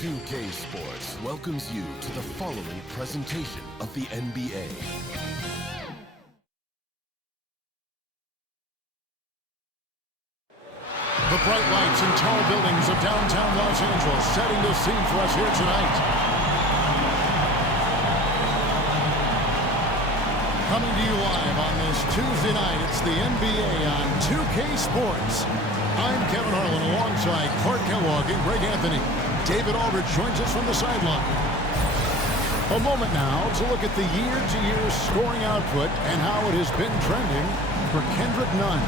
2K Sports welcomes you to the following presentation of the NBA. The bright lights and tall buildings of downtown Los Angeles setting the scene for us here tonight. Coming to you live on this Tuesday night, it's the NBA on 2K Sports. I'm Kevin Harlan alongside Clark Kellogg and Greg Anthony. David Aldridge joins us from the sideline. A moment now to look at the year-to-year scoring output and how it has been trending for Kendrick Nunn.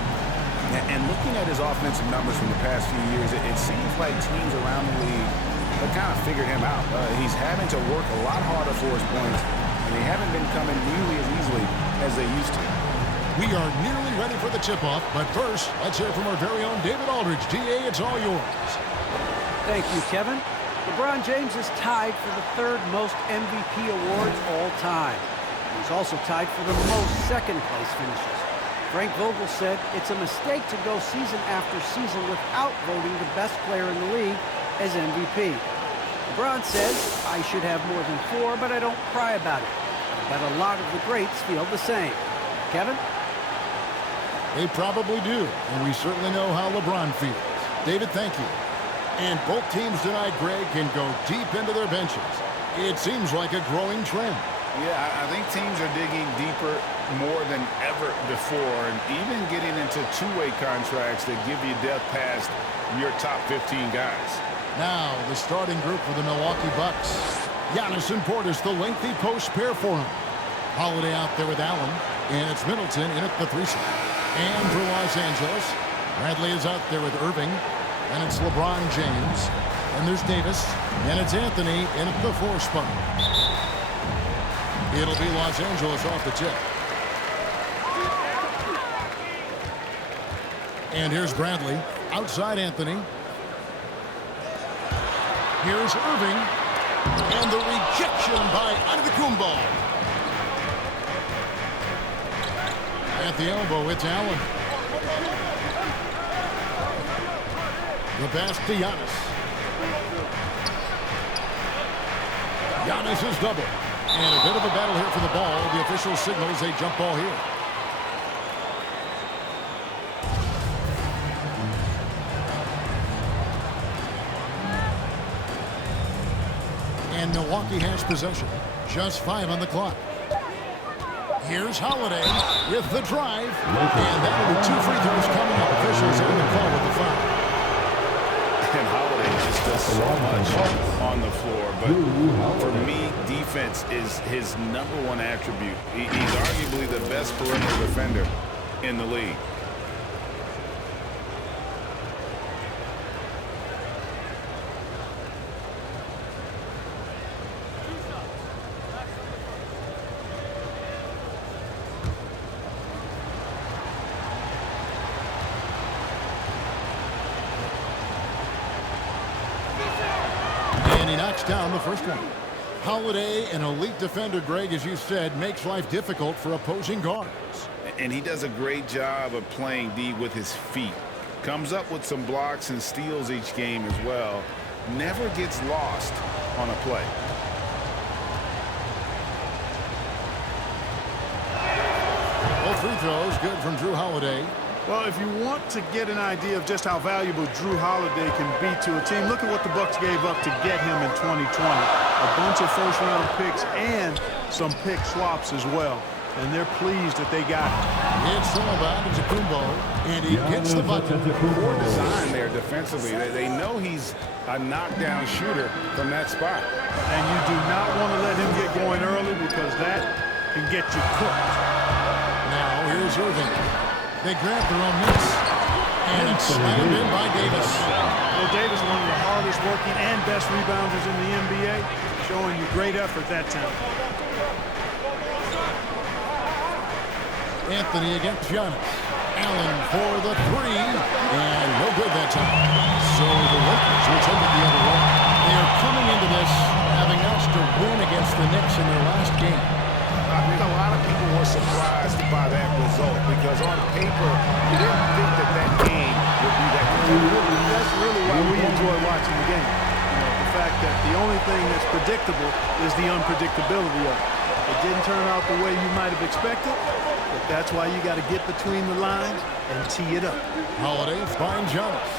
And looking at his offensive numbers from the past few years, it seems like teams around the league have kind of figured him out. He's having to work a lot harder for his points, and they haven't been coming nearly as easily as they used to. We are nearly ready for the tip-off, but first, let's hear from our very own David Aldridge. DA, it's all yours. Thank you, Kevin. LeBron James is tied for the third most MVP awards all time. He's also tied for the most second-place finishes. Frank Vogel said it's a mistake to go season after season without voting the best player in the league as MVP. LeBron says, I should have more than 4, but I don't cry about it. I bet a lot of the greats feel the same. Kevin? They probably do, and we certainly know how LeBron feels. David, thank you. And both teams tonight, Greg, can go deep into their benches. It seems like a growing trend. Yeah, I think teams are digging deeper more than ever before, and even getting into two-way contracts that give you depth past your top 15 guys. Now, the starting group for the Milwaukee Bucks. Giannis and Portis, the lengthy post pair for him. Holiday out there with Allen, and it's Middleton in at the 3-shot. And for Los Angeles, Bradley is out there with Irving, and it's LeBron James, and there's Davis, and it's Anthony in at the 4 spot. It'll be Los Angeles off the tip. And here's Bradley, outside Anthony. Here's Irving, and the rejection by antetokounmpo. At the elbow, it's Allen. The pass to Giannis. Giannis is double. And a bit of a battle here for the ball. The official signals a jump ball here. And Milwaukee has possession. Just 5 on the clock. Here's Holiday with the drive. And that'll be 2 free throws coming up. Officials on the call with the foul. And Holiday just does so much on the floor. But for me, defense is his #1 attribute. He's arguably the best perimeter defender in the league. He knocks down the first one. Holiday, an elite defender, Greg, as you said, makes life difficult for opposing guards. And he does a great job of playing D with his feet. Comes up with some blocks and steals each game as well. Never gets lost on a play. Both free throws good from Drew Holiday. Well, if you want to get an idea of just how valuable Drew Holiday can be to a team, look at what the Bucks gave up to get him in 2020. A bunch of first-round picks and some pick swaps as well. And they're pleased that they got him. It's all about antetokounmpo, and he gets the bucket. Poor design there defensively. They know he's a knockdown shooter from that spot. And you do not want to let him get going early because that can get you cooked. Now here's Irving. They grab their own miss. And it's slammed in by Davis. Well, Davis, one of the hardest working and best rebounders in the NBA, showing you great effort that time. Anthony against Giannis. Allen for the 3. And no good that time. So the Lakers will take it the other way. They are coming into this having asked to win against the Knicks in their last game. I think a lot of people were surprised by that result because on paper, you didn't think that game would be that good. That's really why we enjoy watching the game. You know, the fact that. The only thing that's predictable is the unpredictability of it. It didn't turn out the way you might have expected, but that's why you got to get between the lines and tee it up. Holiday finds Giannis.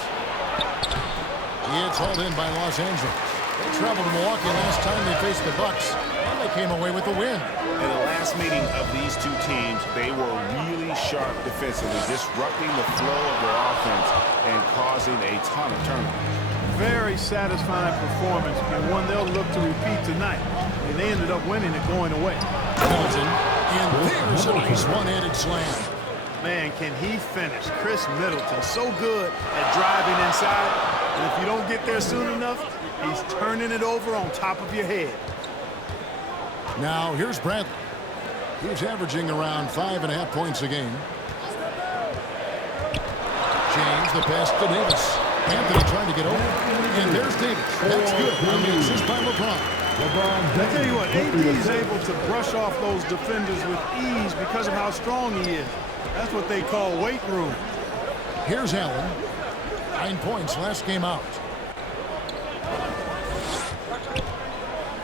It's hauled in by Los Angeles. They traveled to Milwaukee last time they faced the Bucks, and they came away with the win. In the last meeting of these two teams, they were really sharp defensively, disrupting the flow of their offense and causing a ton of turnovers. Very satisfying performance, and one they'll look to repeat tonight. And they ended up winning it going away. Middleton, and there's a nice one-handed slam. Man, can he finish? Chris Middleton, so good at driving inside. And if you don't get there soon enough, he's turning it over on top of your head. Now, here's Bradley. He's averaging around 5.5 points a game. James, the pass to Davis. Anthony trying to get over. And there's Davis. That's good. On the assist by LeBron. I tell you what, AD is able to brush off those defenders with ease because of how strong he is. That's what they call weight room. Here's Allen. 9 points last game out.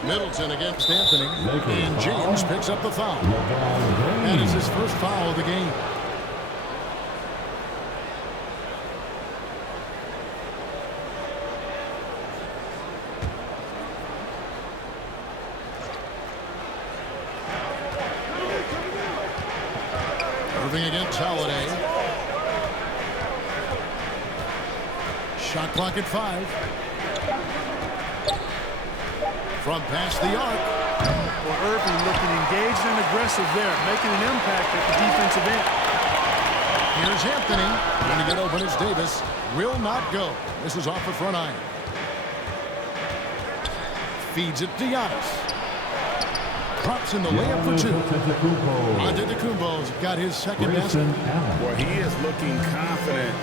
Middleton against Anthony. And James picks up the foul. That is his first foul of the game. Irving against Holiday. Shot clock at 5. From past the arc. Well, Irving looking engaged and aggressive there, making an impact at the defensive end. Here's Anthony. Trying to get open as Davis. Will not go. This is off the front iron. Feeds it to Giannis. Drops in the layup for 2. Antetokounmpo's got his second basket. Well, he is looking confident.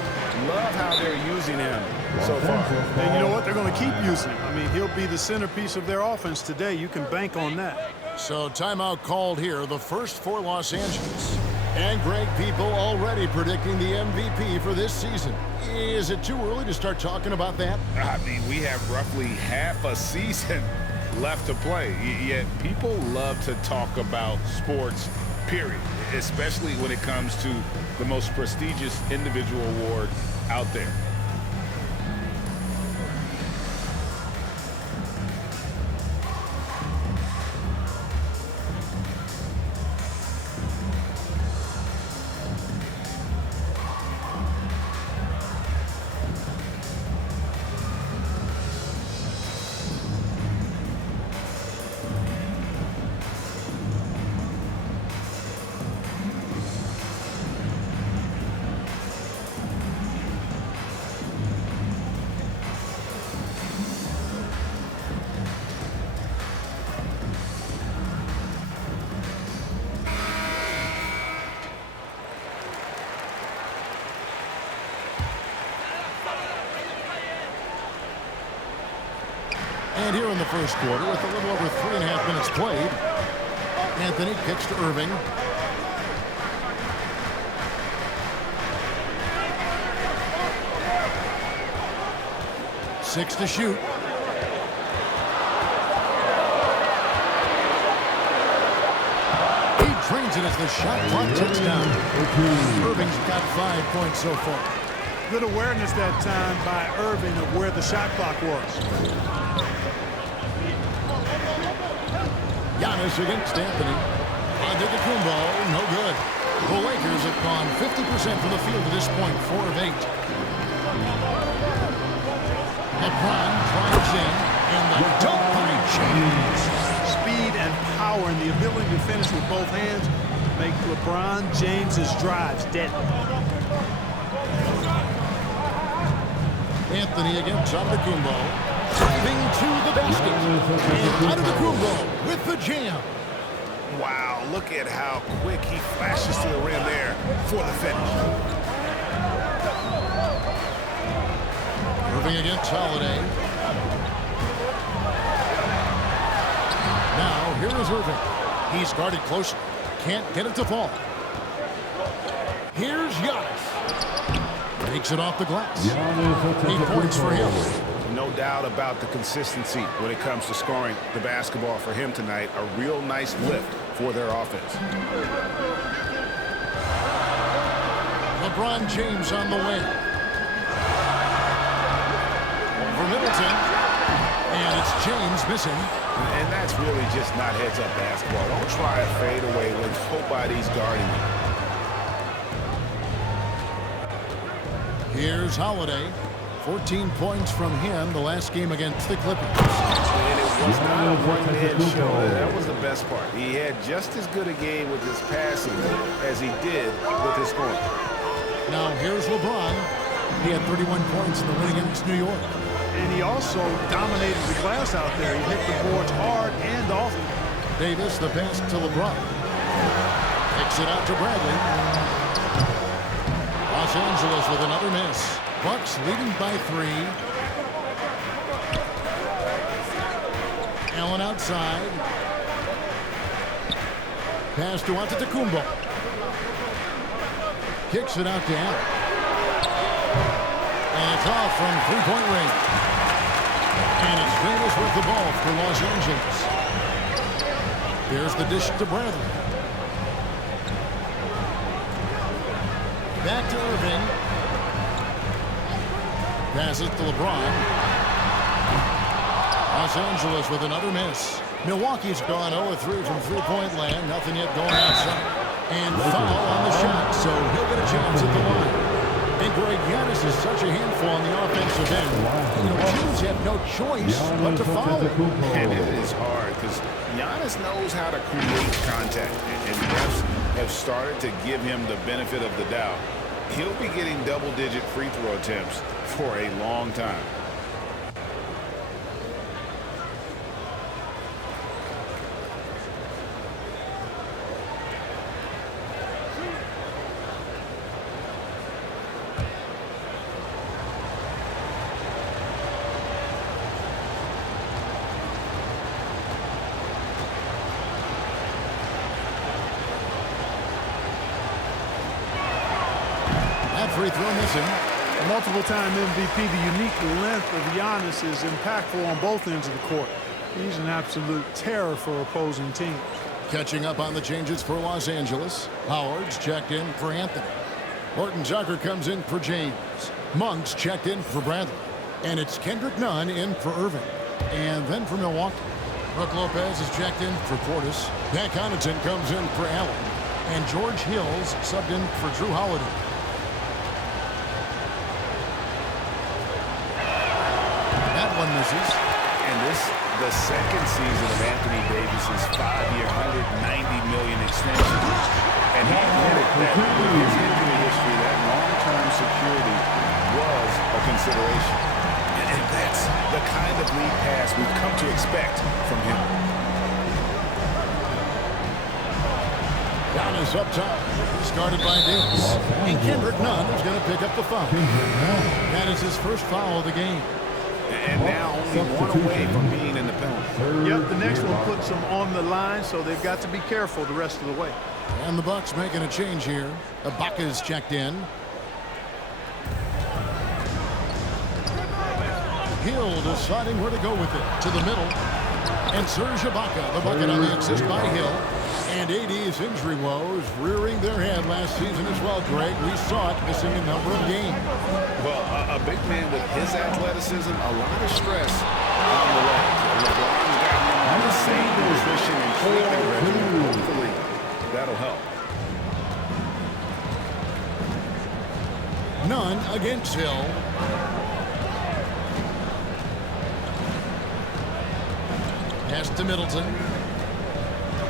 Love how they're using him so far. And you know what? They're going to keep using him. I mean, he'll be the centerpiece of their offense today. You can bank on that. So timeout called here, the first for Los Angeles. And Greg, people already predicting the MVP for this season. Is it too early to start talking about that? I mean, we have roughly half a season left to play, yet people love to talk about sports, period, especially when it comes to the most prestigious individual award out there. And here in the first quarter, with a little over 3.5 minutes played, Anthony kicks to Irving. Six to shoot. He drains it as the shot clock ticks down. Irving's got 5 points so far. Good awareness that time by Irving of where the shot clock was. Giannis against Anthony. Antetokounmpo, no good. The Lakers have gone 50% from the field to this point, 4 of 8. LeBron drives in, and the dunk by James. Speed and power and the ability to finish with both hands make LeBron James's drives deadly. Anthony against Antetokounmpo. Driving to the basket. And Antetokounmpo with the jam. Wow, look at how quick he flashes to the rim there for the finish. Irving against Holiday. Now, here is Irving. He's guarded closely. Can't get it to fall. Here's Giannis. Takes it off the glass. 8 points for him. No No doubt about the consistency when it comes to scoring the basketball for him tonight. A real nice lift for their offense. LeBron James on the wing. Over Middleton. And it's James missing. And that's really just not heads-up basketball. Don't try a fadeaway when nobody's guarding you. Here's Holiday. 14 points from him the last game against the Clippers. And it was not a one-man show. That was the best part. He had just as good a game with his passing as he did with his scoring. Now here's LeBron. He had 31 points in the win against New York. And he also dominated the glass out there. He hit the boards hard and often. Davis, the pass to LeBron. Kicks it out to Bradley. Los Angeles with another miss. Bucks leading by 3. Allen outside. Pass to Antetokounmpo. Kicks it out to Allen. And it's off from three-point range. And it's Davis with the ball for Los Angeles. There's the dish to Bradley. Back to Irving. Pass it to LeBron. Los Angeles with another miss. Milwaukee's gone 0-3 from three-point land. Nothing yet going outside. And foul on the shot, so he'll get a chance at the line. And Greg, Giannis is such a handful on the offensive end. You know, teams have no choice but to foul. And it is hard because Giannis knows how to create contact. And refs have started to give him the benefit of the doubt. He'll be getting double-digit free throw attempts for a long time. Free throw missing. Multiple-time MVP, the unique length of Giannis is impactful on both ends of the court. He's an absolute terror for opposing teams. Catching up on the changes for Los Angeles. Howard's checked in for Anthony. Horton Tucker comes in for James. Monk's checked in for Bradley. And it's Kendrick Nunn in for Irving. And then for Milwaukee, Brook Lopez is checked in for Portis. Pat Connaughton comes in for Allen. And George Hill's subbed in for Drew Holiday. One misses. And this the second season of Anthony Davis's 5-year, $190 million extension. And he admitted that with his injury history, that long-term security was a consideration. And that's the kind of lead pass we've come to expect from him. Giannis up top. Started by Davis. And Kendrick Nunn is going to pick up the foul. That is his first foul of the game. And now only one away from being in the penalty. Yep, the next one puts them on the line, so they've got to be careful the rest of the way. And the Bucks making a change here. Ibaka's checked in. Hill deciding where to go with it. To the middle. And Serge Ibaka, the bucket on the assist by Hill. And AD's injury woes rearing their head last season as well, Greg. We saw it missing a number of games. Well, a big man with his athleticism, a lot of stress on the legs. LeBron's got him in the same position and treatment regimen. Hopefully, that'll help. None against Hill. Pass to Middleton.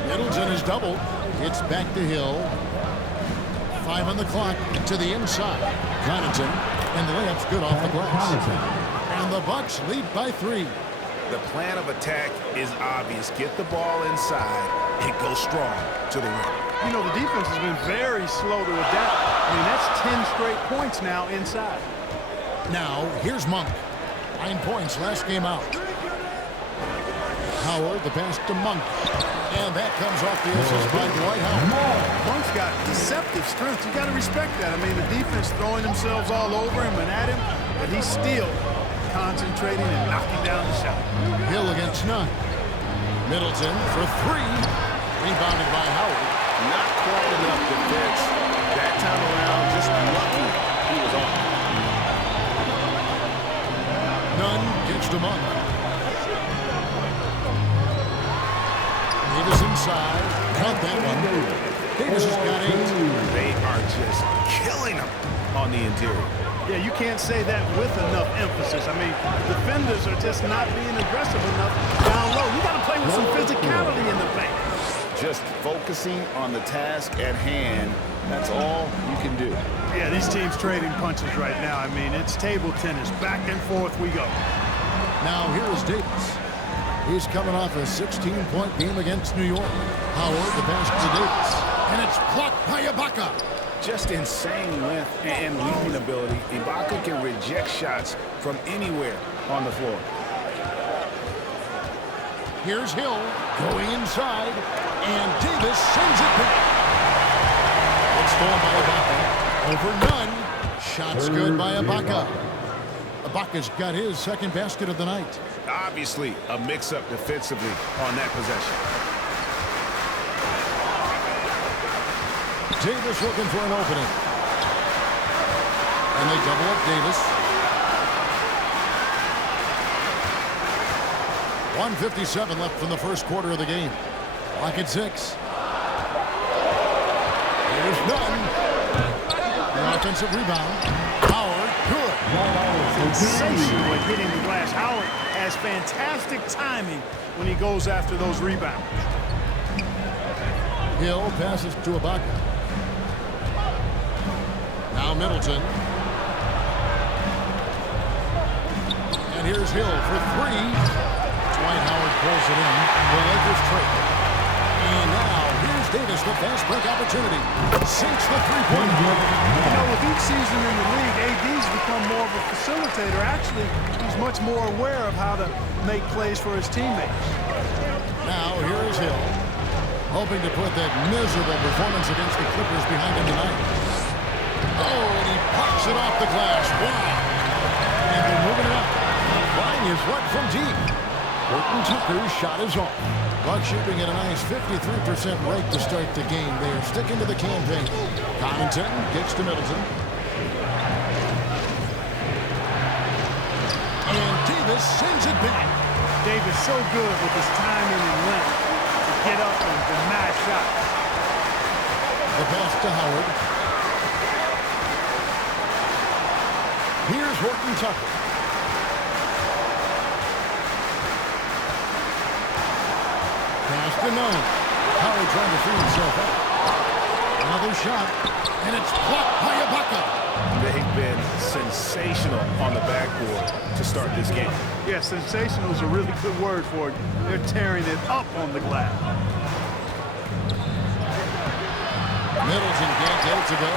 Middleton is doubled. It's back to Hill. 5 on the clock to the inside. Connaughton, and the layup's good off the glass. And the Bucks lead by 3. The plan of attack is obvious. Get the ball inside and go strong to the rim. You know, the defense has been very slow to adapt. I mean, that's 10 straight points now inside. Now, here's Monk. 9 points last game out. Howard, the pass to Monk. And that comes off the assist by Dwight Howard. Monk's got deceptive strength. You got to respect that. I mean, the defense throwing themselves all over him and at him, but he's still concentrating and knocking down the shot. Hill against none. Middleton for three. Rebounded by Howard. Not quite enough defense. That time around, just lucky he was off. Nunn gets them up. Davis inside. Count that one. Davis has got 8. They are just killing him on the interior. Yeah, you can't say that with enough emphasis. I mean, defenders are just not being aggressive enough down low. You got to play with some physicality in the paint. Just focusing on the task at hand. That's all you can do. Yeah, these teams trading punches right now. I mean, it's table tennis. Back and forth we go. Now here is Davis. He's coming off a 16-point game against New York. Howard, the pass to Davis. And it's blocked by Ibaka. Just insane length and leaping ability. Ibaka can reject shots from anywhere on the floor. Here's Hill going inside, and Davis sends it back. It's stolen by Ibaka. Over none. Shots good by Ibaka. Ibaka's got his second basket of the night. Obviously, a mix-up defensively on that possession. Davis looking for an opening. And they double up Davis. 1:57 left from the first quarter of the game. Lock at 6. There's none. The offensive rebound. Howard, good. Sensational at hitting the glass. Howard has fantastic timing when he goes after those rebounds. Hill passes to Ibaka. Now Middleton. And here's Hill for 3. Dwight Howard pulls it in. The Lakers trade. And now here's Davis, the fast break opportunity. Sinks the three-point line. You know, with each season in the league, AD's become more of a facilitator. Actually, he's much more aware of how to make plays for his teammates. Now here is Hill, hoping to put that miserable performance against the Clippers behind him tonight. Oh, and he pops it off the glass. Wow. And they're moving it up. Line is what from deep. Horton Tucker's shot is off. Bucks shooting at a nice 53% rate to start the game. They are sticking to the campaign. Connaughton gets to Middleton. And Davis sends it back. Davis so good with his timing and length to get up and deny shots. The pass to Howard. Here's Horton Tucker. Pass to Nunn. Howard trying to free himself up. Another shot, and it's blocked by Ibaka. They've been sensational on the backboard to start this game. Yeah, sensational is a really good word for it. They're tearing it up on the glass. Middleton can't get it to go.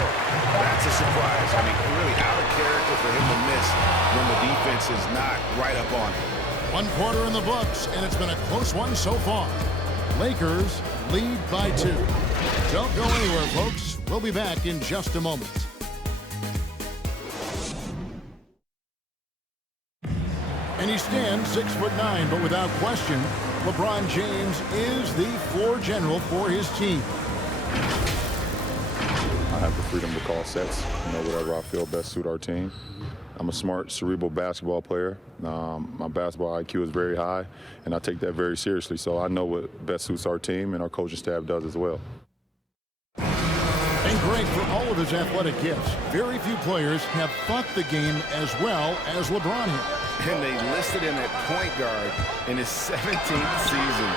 That's a surprise. I mean, really out of character for him to miss when the defense is not right up on him. 1 quarter in the books, and it's been a close one so far. Lakers lead by 2. Don't go anywhere, folks. We'll be back in just a moment. And he stands 6'9", but without question, LeBron James is the floor general for his team. I have the freedom to call sets, whatever I feel best suit our team. I'm a smart, cerebral basketball player. My basketball IQ is very high, and I take that very seriously. So I know what best suits our team, and our coaching staff does as well. And great for all of his athletic gifts. Very few players have fought the game as well as LeBron has. And they listed him at point guard in his 17th season.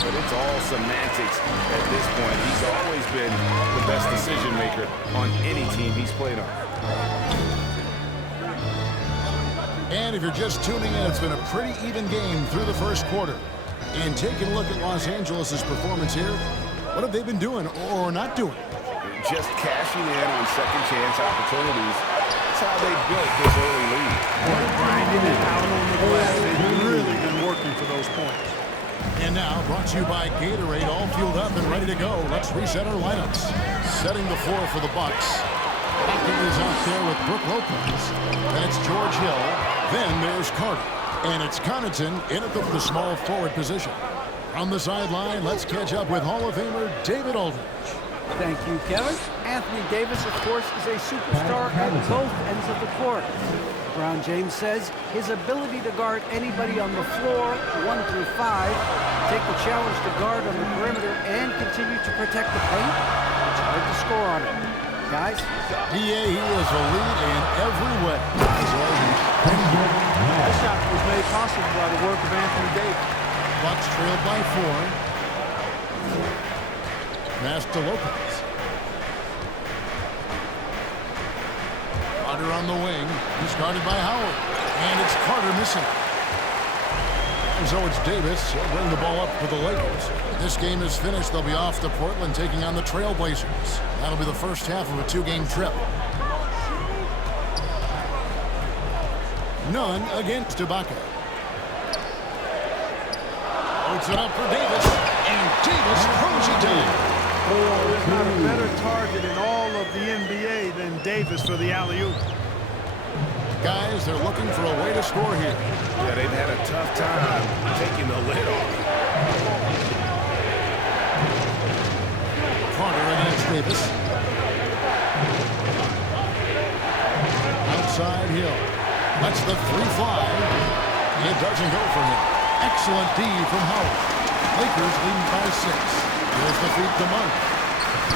But it's all semantics at this point. He's always been the best decision maker on any team he's played on. And if you're just tuning in, it's been a pretty even game through the first quarter. And taking a look at Los Angeles' performance here, what have they been doing or not doing? Just cashing in on second chance opportunities. That's how they built this early lead. Boy, grinding it out on the glass. They've really been working for those points. And now, brought to you by Gatorade, all fueled up and ready to go. Let's reset our lineups. Setting the floor for the Bucks. Pocket is out there with Brook Lopez. And it's George Hill. Then there's Carter. And it's Connaughton in at the small forward position. From the sideline, let's catch up with Hall of Famer David Aldridge. Thank you, Kevin. Anthony Davis, of course, is a superstar at both ends of the court. LeBron James says his ability to guard anybody on the floor, 1 through 5, take the challenge to guard on the perimeter, and continue to protect the paint, it's hard to score on him. Guys? He is a lead in every way. This shot was made possible by the work of Anthony Davis. Bucks trailed by 4. Pass to Lopez. Carter on the wing. He's guarded by Howard. And it's Carter missing. And so it's Davis. He'll bring the ball up for the Lakers. This game is finished. They'll be off to Portland taking on the Trailblazers. That'll be the first half of a 2-game trip. None against Ibaka. Puts it up for Davis. And Davis throws it down. There's not a better target in all of the NBA than Davis for the alley-oop. Guys, they're looking for a way to score here. Yeah, they've had a tough time taking the lid off. Carter against Davis. Outside Hill. Lets the 3 fly. It doesn't go for him. Excellent D from Howard. Lakers leading by 6. Here's the feed to Monk.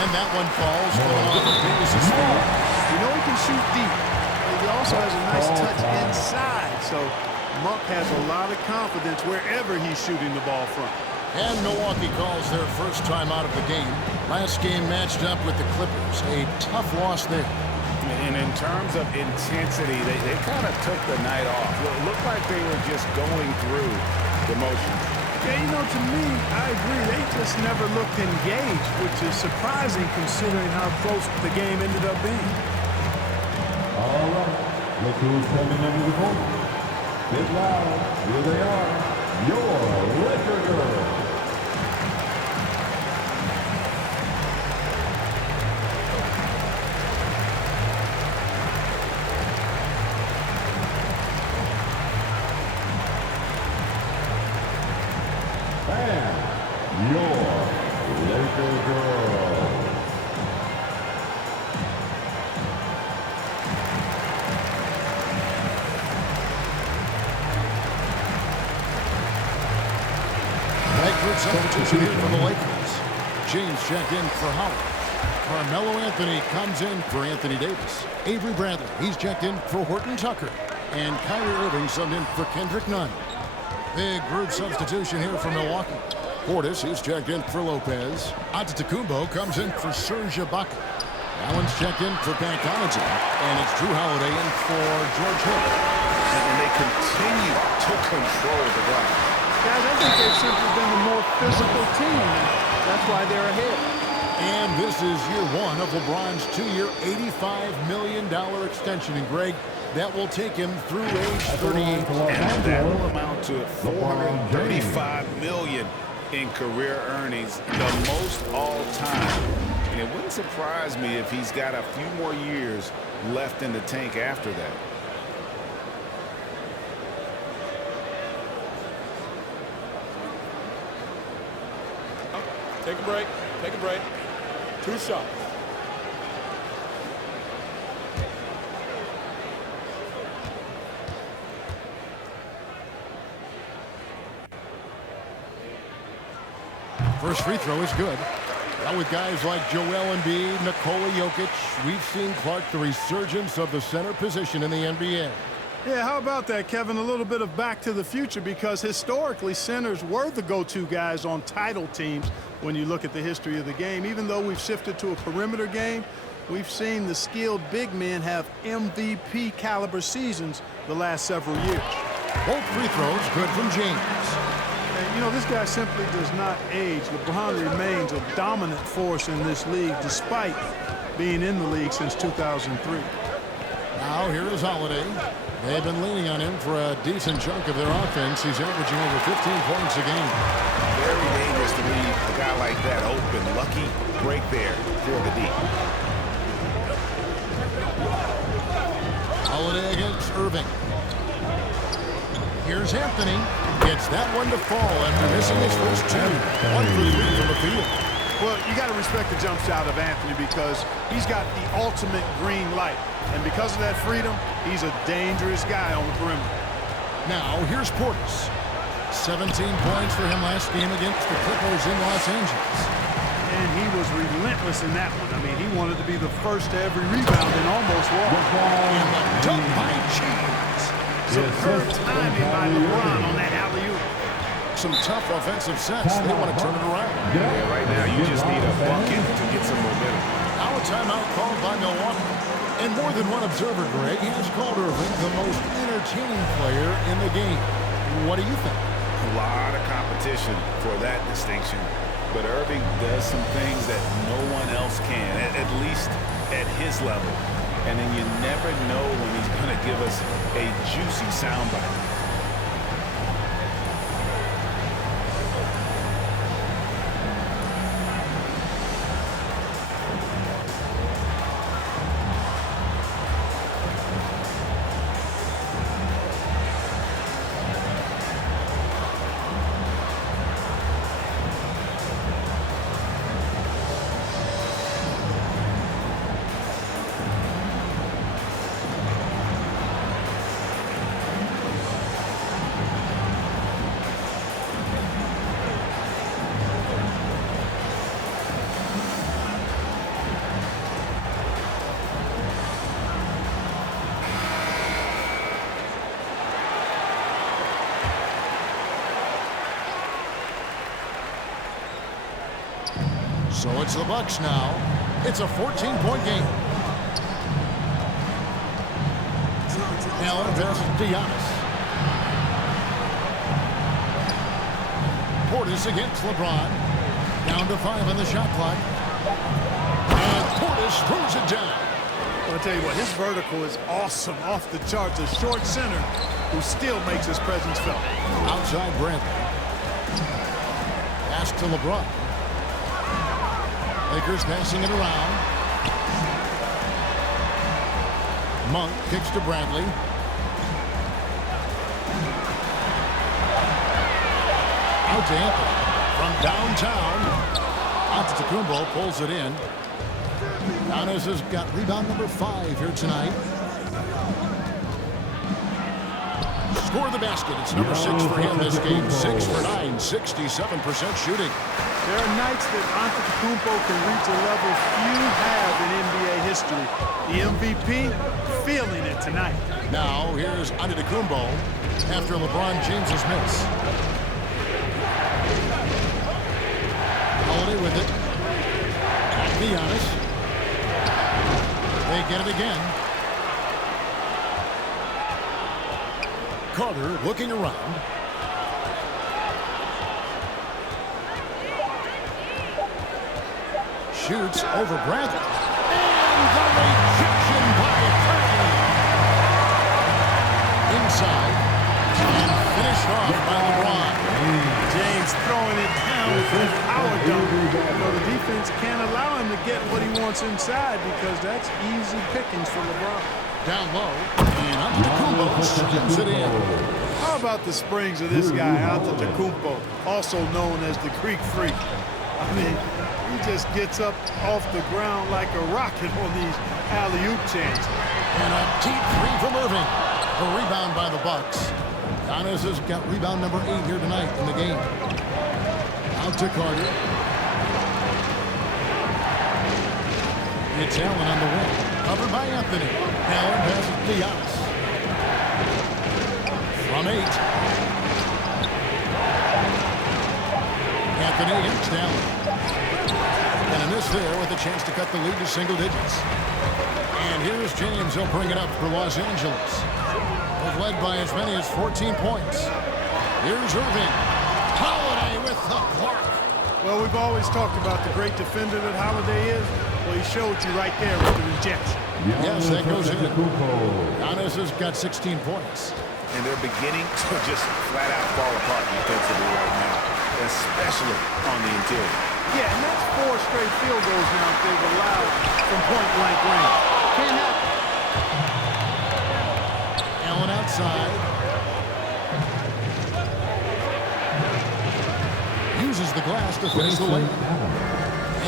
And that one falls off of Davis's feet. You know he can shoot deep. He also has a nice touch inside. So Monk has a lot of confidence wherever he's shooting the ball from. And Milwaukee calls their first time out of the game. Last game matched up with the Clippers. A tough loss there. And in terms of intensity, they kind of took the night off. It looked like they were just going through the motions. Yeah, you know, to me, I agree. They just never looked engaged, which is surprising considering how close the game ended up being. All right, look who's coming into the court. Big loud, here they are, your Laker girls. And your Laker girls. Substitution here for the Lakers. James checked in for Howard. Carmelo Anthony comes in for Anthony Davis. Avery Bradley, he's checked in for Horton Tucker. And Kyrie Irving subbed in for Kendrick Nunn. Big group substitution here for Milwaukee. Portis, he's checked in for Lopez. Antetokounmpo comes in for Serge Ibaka. Allen's checked in for Pat Connaughton. And it's Drew Holiday in for George Hill. And they continue to control the ground. Guys, I think they've simply been the more physical team. That's why they're ahead. And this is year 1 of LeBron's 2-year, $85 million extension. And Greg, that will take him through age 38. And that will amount to $435 million in career earnings, the most all time. And it wouldn't surprise me if he's got a few more years left in the tank after that. Take a break. Take a break. 2 shots. First free throw is good. Now with guys like Joel Embiid, Nikola Jokic, we've seen, Clark, the resurgence of the center position in the NBA. Yeah, how about that, Kevin? A little bit of back to the future, because historically centers were the go-to guys on title teams when you look at the history of the game. Even though we've shifted to a perimeter game, we've seen the skilled big men have MVP caliber seasons the last several years. Both free throws good from James. And, you know, this guy simply does not age. LeBron remains a dominant force in this league despite being in the league since 2003. Now here is Holiday. They've been leaning on him for a decent chunk of their offense. He's averaging over 15 points a game. Very dangerous to leave a guy like that open. Lucky break there for the D. Holiday against Irving. Here's Anthony. Gets that one to fall after missing his first two. 1 for 3 from the field. Well, you got to respect the jump shot of Anthony because he's got the ultimate green light. And because of that freedom, he's a dangerous guy on the perimeter. Now, here's Portis. 17 points for him last game against the Clippers in Los Angeles. And he was relentless in that one. I mean, he wanted to be the first to every rebound and almost won. And the dunk by James. Superb timing by LeBron on that alley-oop. Some tough offensive sets. They want to turn it around. Yeah, right now you just need a bucket to get some momentum. Now a timeout called by Milwaukee. And more than one observer, Greg, has called Irving the most entertaining player in the game. What do you think? A lot of competition for that distinction. But Irving does some things that no one else can, at least at his level. And then you never know when he's going to give us a juicy soundbite. So it's the Bucks now. It's a 14-point game. Allen passes to Giannis. Portis against LeBron. Down to 5 on the shot clock. And Portis throws it down. I'll tell you what, his vertical is awesome, off the charts. A short center who still makes his presence felt. Outside Bradley. Pass to LeBron. Lakers passing it around. Monk kicks to Bradley. Out to Anthony. From downtown. Antetokounmpo pulls it in. Giannis has got rebound number 5 here tonight. Score the basket. It's number 6 for him this game. 6 for 9, 67% shooting. There are nights that Antetokounmpo can reach a level few have in NBA history. The MVP feeling it tonight. Now here's Antetokounmpo after LeBron James's miss. Holiday with it. Back to Giannis. They get it again. Carter looking around. Shoots over Bradley. And the rejection by Freek. Inside. And finished off by LeBron. James throwing it down with a power dunk. You know, the defense can't allow him to get what he wants inside because that's easy pickings for LeBron. Down low. And Antetokounmpo slams it in. How about the springs of this guy, Antetokounmpo, also known as the Greek Freak? I mean, he just gets up off the ground like a rocket on these alley-oop chances. And a deep 3 from Irving. A rebound by the Bucks. Giannis has got rebound number 8 here tonight in the game. Out to Carter. It's Allen on the wing. Covered by Anthony. Allen passes to Giannis. From 8. Anthony against Allen. And a miss there with a chance to cut the lead to single digits. And here's James. He'll bring it up for Los Angeles. They've led by as many as 14 points. Here's Irving. Holiday with the block. Well, we've always talked about the great defender that Holiday is. Well, he showed you right there with the rejection. Yes, that goes in. Giannis has got 16 points. And they're beginning to just flat out fall apart defensively right now, especially on the interior. Yeah, and that's 4 straight field goals now that they've allowed from point-blank range. Can't happen. Allen outside. uses the glass to finish the layup.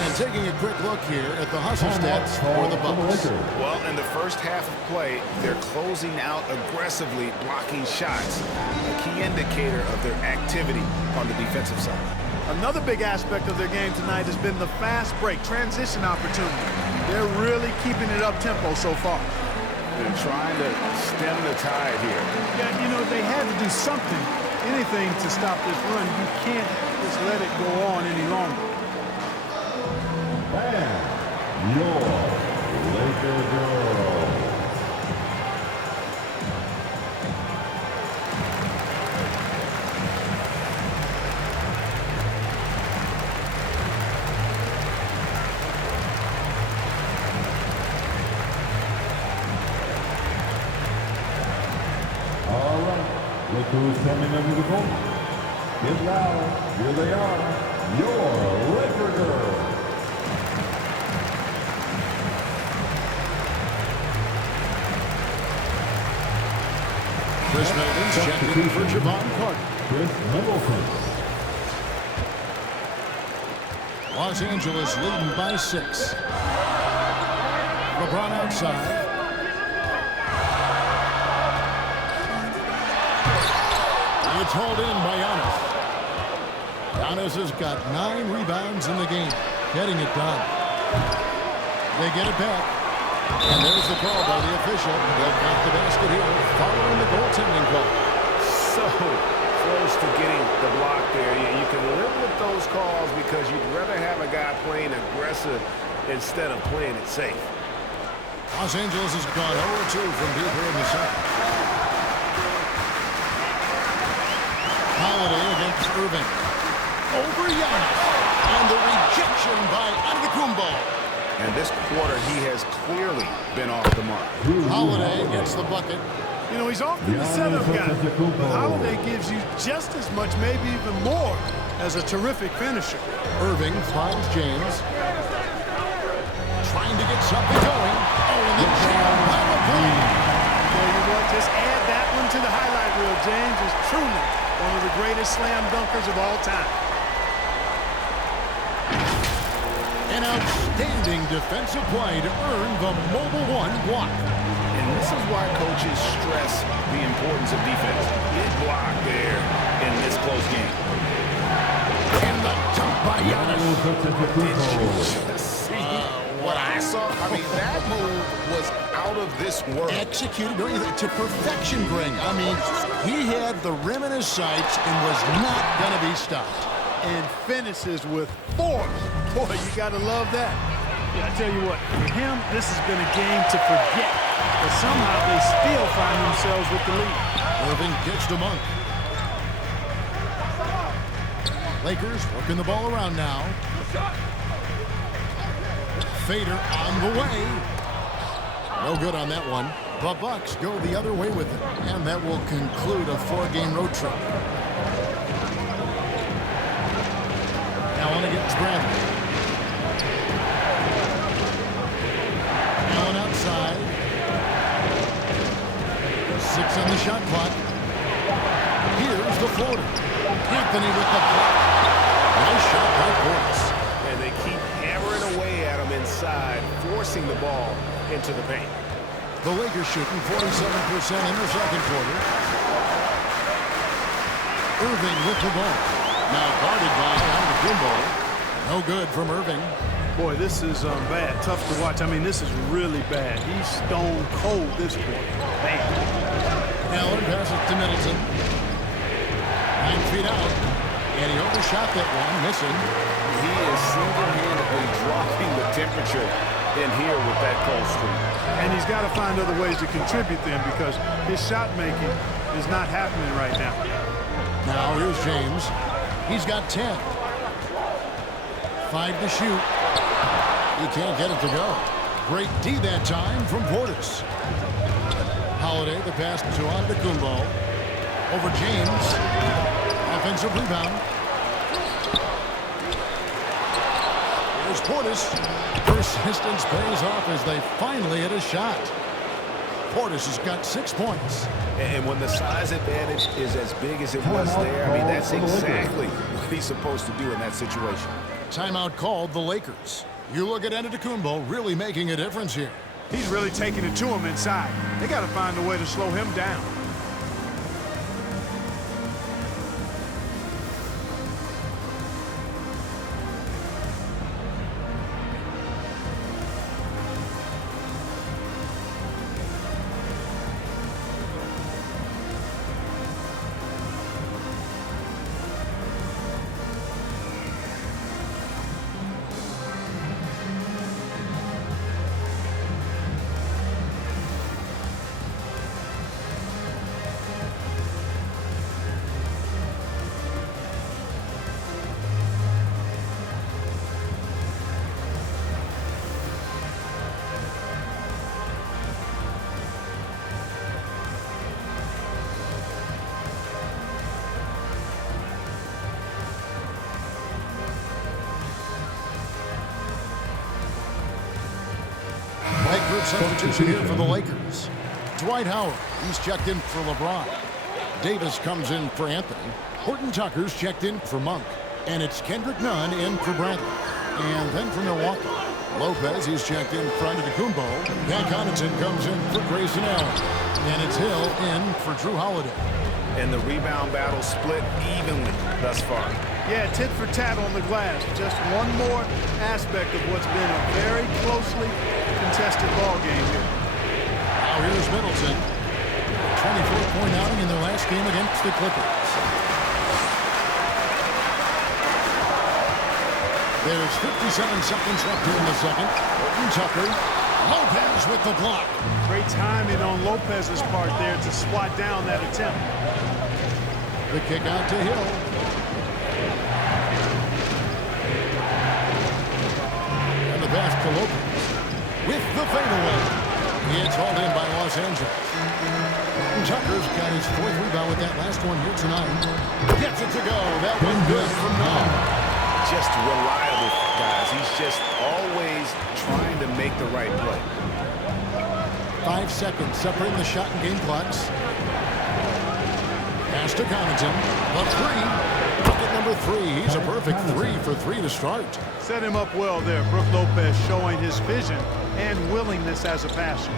And taking a quick look here at the hustle stats for the Bucks. Well, in the first half of play, they're closing out aggressively, blocking shots, a key indicator of their activity on the defensive side. Another big aspect of their game tonight has been the fast break, transition opportunity. They're really keeping it up-tempo so far. They're trying to stem the tide here. Yeah, you know, they had to do something, anything to stop this run. You can't just let it go on any longer. And your Lakers girl. All right, look who's coming under the goal. Get loud. Here they are, your Laker girls. Chris Middleton's checked in for Javon Carter. Chris Middleton. Los Angeles leading by 6. LeBron outside. It's hauled in by Giannis. Giannis has got 9 rebounds in the game, getting it done. They get it back. And there's the call by the official. They'll count the basket here following the goaltending call. So close to getting the block there. You can live with those calls because you'd rather have a guy playing aggressive instead of playing it safe. Los Angeles has gone 0-2 from deeper in the second. Holiday against Irving. Over Giannis. And the rejection by Antetokounmpo. And this quarter, he has clearly been off the mark. Holiday gets the bucket. You know, he's often the setup guy, but Holiday gives you just as much, maybe even more, as a terrific finisher. Irving finds James. Trying to get something going. Oh, and the jam by LeBron. Tell you what, just add that one to the highlight reel. James is truly one of the greatest slam dunkers of all time. An outstanding defensive play to earn the Mobile One block. And this is why coaches stress the importance of defense. Get blocked there in this close game. And the dunk by Giannis. Did you just see what I saw? I mean, that move was out of this world. Executed to perfection, Greg. I mean, he had the rim in his sights and was not going to be stopped. And finishes with force. Boy, you got to love that. Yeah, I tell you what, for him, this has been a game to forget. But somehow they still find themselves with the lead. Irving gets to Monk. Lakers working the ball around now. Fader on the way. No good on that one. The Bucks go the other way with it. And that will conclude a 4-game road trip. Allen against Bradley. Allen outside. 6 on the shot clock. Here's the floater. Anthony with the block. Nice shot by Portis. And they keep hammering away at him inside, forcing the ball into the paint. The Lakers shooting 47% in the second quarter. Irving with the ball. Now guarded by Antetokounmpo. No good from Irving. Boy, this is bad. Tough to watch. I mean, this is really bad. He's stone cold this quarter. Man. Allen passes to Middleton. 9 feet out. And he overshot that one, missing. He is single-handedly dropping the temperature in here with that cold streak. And he's got to find other ways to contribute then because his shot making is not happening right now. Now here's James. He's got 10. 5 to shoot. He can't get it to go. Great D that time from Portis. Holiday, the pass to Antetokounmpo. Over James. Offensive rebound. There's Portis. Persistence pays off as they finally hit a shot. Portis has got 6 points. And when the size advantage is as big as it was there, I mean, that's exactly what he's supposed to do in that situation. Timeout called the Lakers. You look at Antetokounmpo really making a difference here. He's really taking it to him inside. They got to find a way to slow him down. Group substitution here for the Lakers. Dwight Howard, he's checked in for LeBron. Davis comes in for Anthony. Horton Tucker's checked in for Monk. And it's Kendrick Nunn in for Bradley. And then for Milwaukee, Lopez, he's checked in for Antetokounmpo. Pat Connaughton comes in for Grayson Allen. And it's Hill in for Drew Holiday. And the rebound battle split evenly thus far. Yeah, tit for tat on the glass. Just one more aspect of what's been a very closely contested ball game here. Now here's Middleton. 24-point outing in their last game against the Clippers. There's 57 seconds left here in the second. Horton Tucker. Lopez with the block. Great timing on Lopez's part there to swat down that attempt. The kick out to Hill. And the pass to Lopez. With the fadeaway. It's hauled in by Los Angeles. Tucker's got his fourth rebound with that last one here tonight. Gets it to go. That one good from Nunn. Just reliable, guys. He's just always trying to make the right play. 5 seconds separating the shot and game clocks. Pass to Connaughton. The three. Bucket number 3. He's a perfect 3 for 3 to start. Set him up well there. Brook Lopez showing his vision and willingness as a passer.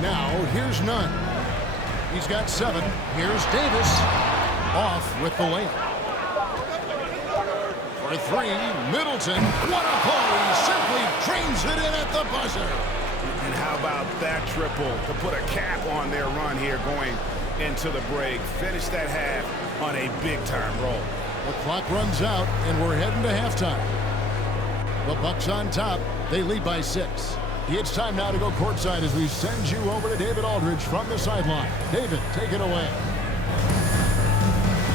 Now, here's Nunn. He's got 7. Here's Davis. Off with the layup. For 3, Middleton. What a play! Simply drains it in at the buzzer. And how about that triple to put a cap on their run here going into the break. Finish that half on a big-time roll. The clock runs out, and we're heading to halftime. The Bucks on top. They lead by 6. It's time now to go courtside as we send you over to David Aldridge from the sideline. David, take it away.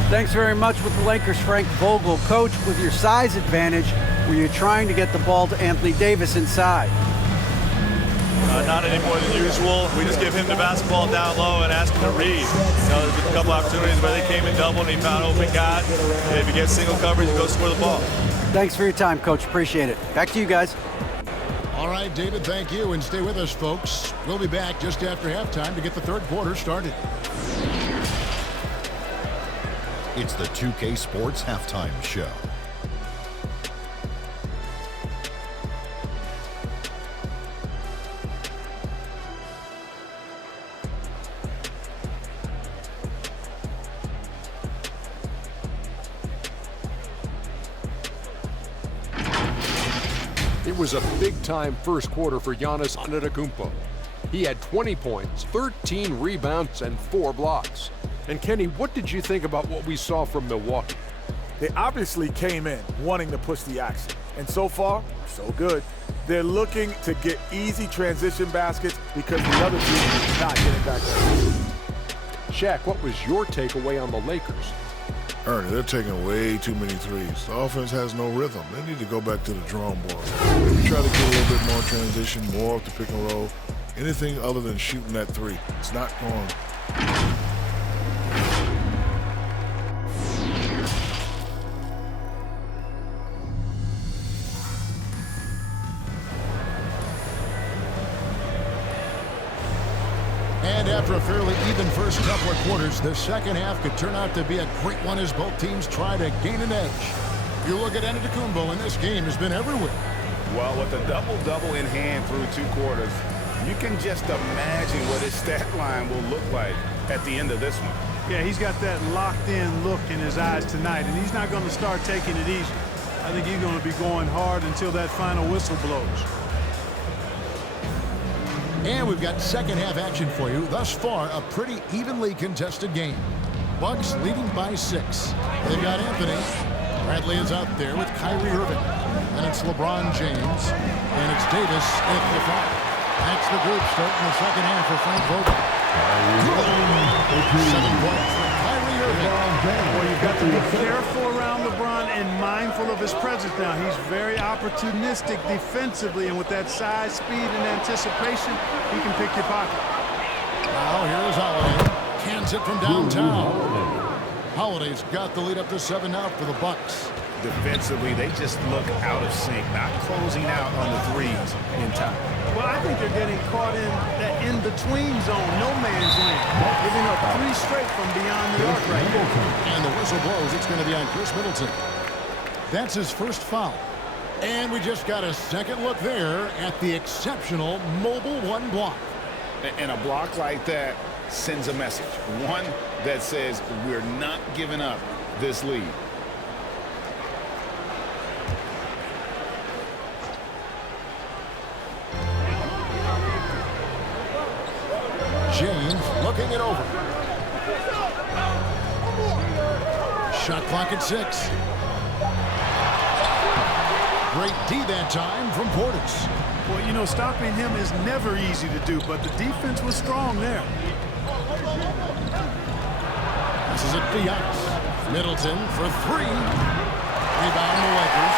Thanks very much with the Lakers, Frank Vogel. Coach, with your size advantage, were you trying to get the ball to Anthony Davis inside? Not any more than usual. We just give him the basketball down low and ask him to read. There's been a couple opportunities where they came in double and he found an open guy. And if he gets single coverage, he goes score the ball. Thanks for your time, Coach. Appreciate it. Back to you guys. All right, David, thank you. And stay with us, folks. We'll be back just after halftime to get the third quarter started. It's the 2K Sports Halftime Show. It was a big-time first quarter for Giannis Antetokounmpo. He had 20 points, 13 rebounds, and 4 blocks. And Kenny, what did you think about what we saw from Milwaukee? They obviously came in wanting to push the action. And so far, so good. They're looking to get easy transition baskets because the other team is not getting back there. Shaq, what was your takeaway on the Lakers? Ernie, they're taking way too many threes. The offense has no rhythm. They need to go back to the drawing board. Maybe try to get a little bit more transition, more off the pick and roll. Anything other than shooting that 3. It's not going. And And after a fairly even first couple of quarters, the second half could turn out to be a great one as both teams try to gain an edge. You look at Antetokounmpo, and this game has been everywhere. Well, with a double-double in hand through 2 quarters, you can just imagine what his stat line will look like at the end of this one. Yeah, he's got that locked-in look in his eyes tonight, and he's not going to start taking it easy. I think he's going to be going hard until that final whistle blows. And we've got second half action for you. Thus far, a pretty evenly contested game. Bucks leading by 6. They've got Anthony. Bradley is out there with Kyrie Irving. And it's LeBron James. And it's Davis at the foul. That's the group starting the second half for Frank Vogel. 7 points for Kyrie Irving. Well, you've got to be careful around LeBron and mindful of his presence now. He's very opportunistic defensively, and with that size, speed, and anticipation, he can pick your pocket. Now here's Holiday. Cans it from downtown. Holiday's got the lead up to 7 now for the Bucks. Defensively, they just look out of sync, not closing out on the threes in time. Well, I think they're getting caught in that in-between zone, no man's land, giving up 3 straight from beyond the arc right now. And the whistle blows. It's going to be on Chris Middleton. That's his first foul. And we just got a second look there at the exceptional mobile 1 block. And a block like that sends a message. One that says we're not giving up this lead. James looking it over. Shot clock at 6. Great D that time from Portis. Well, you know, stopping him is never easy to do, but the defense was strong there. This is it for Giannis. Middleton for 3. Rebound the Lakers.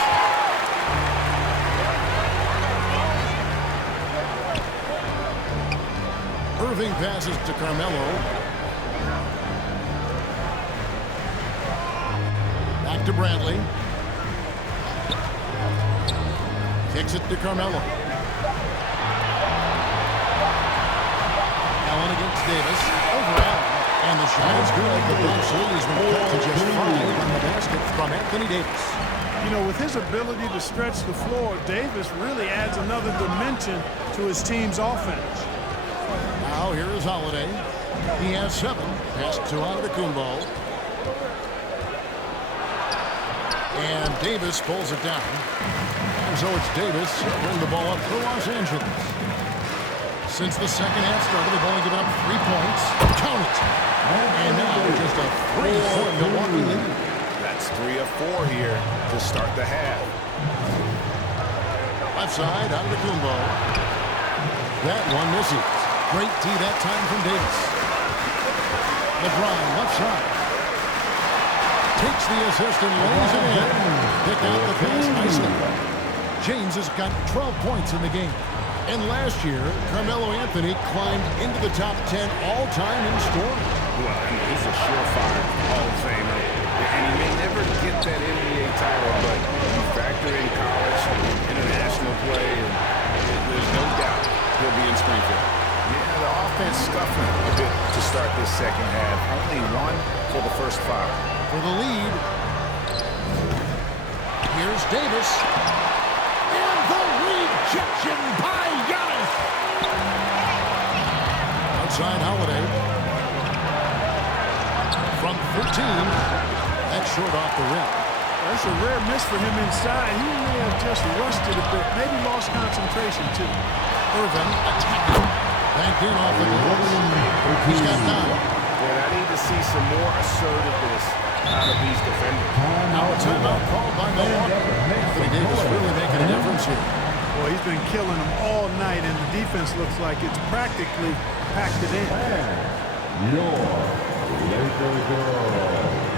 Irving passes to Carmelo. Back to Bradley. Kicks it to Carmelo. Allen against Davis. Over Allen. And the shot is good. The bounce lead has been cut to just 5 on the basket from Anthony Davis. You know, with his ability to stretch the floor, Davis really adds another dimension to his team's offense. Now here is Holiday. He has 7. Pass to Antetokounmpo. And Davis pulls it down. And so it's Davis bring the ball up for Los Angeles. Since the second half started, they've only given up 3 points. Count it. And now just a 3-point Milwaukee lead. That's 3 of 4 here to start the half. Left side, Antetokounmpo. That one misses. Great D that time from Davis. LeBron left side. Takes the assist and lays it in. Pick out the pass nicely. James has got 12 points in the game. And last year, Carmelo Anthony climbed into the top 10 all-time in scoring. Well, I mean, he's a surefire Hall of Famer. And he may never get that NBA title, but you factor in college, international play, and there's no doubt he'll be in Springfield. Yeah, the offense scuffling a bit to start this second half. Only 1 for the first 5. For the lead. Here's Davis. And the rejection by Giannis. Outside Holiday. From 13. That's short off the rim. That's a rare miss for him inside. He may have just rushed it a bit. Maybe lost concentration, too. Irving attacking. Back in off the glass. He's got 9. Yeah, I need to see some more assertiveness out of these defenders. Now a timeout called by Milwaukee. Anthony Davis really making a difference here. Well, he's been killing them all night, and the defense looks like it's practically packed it in. Your Lakers girl.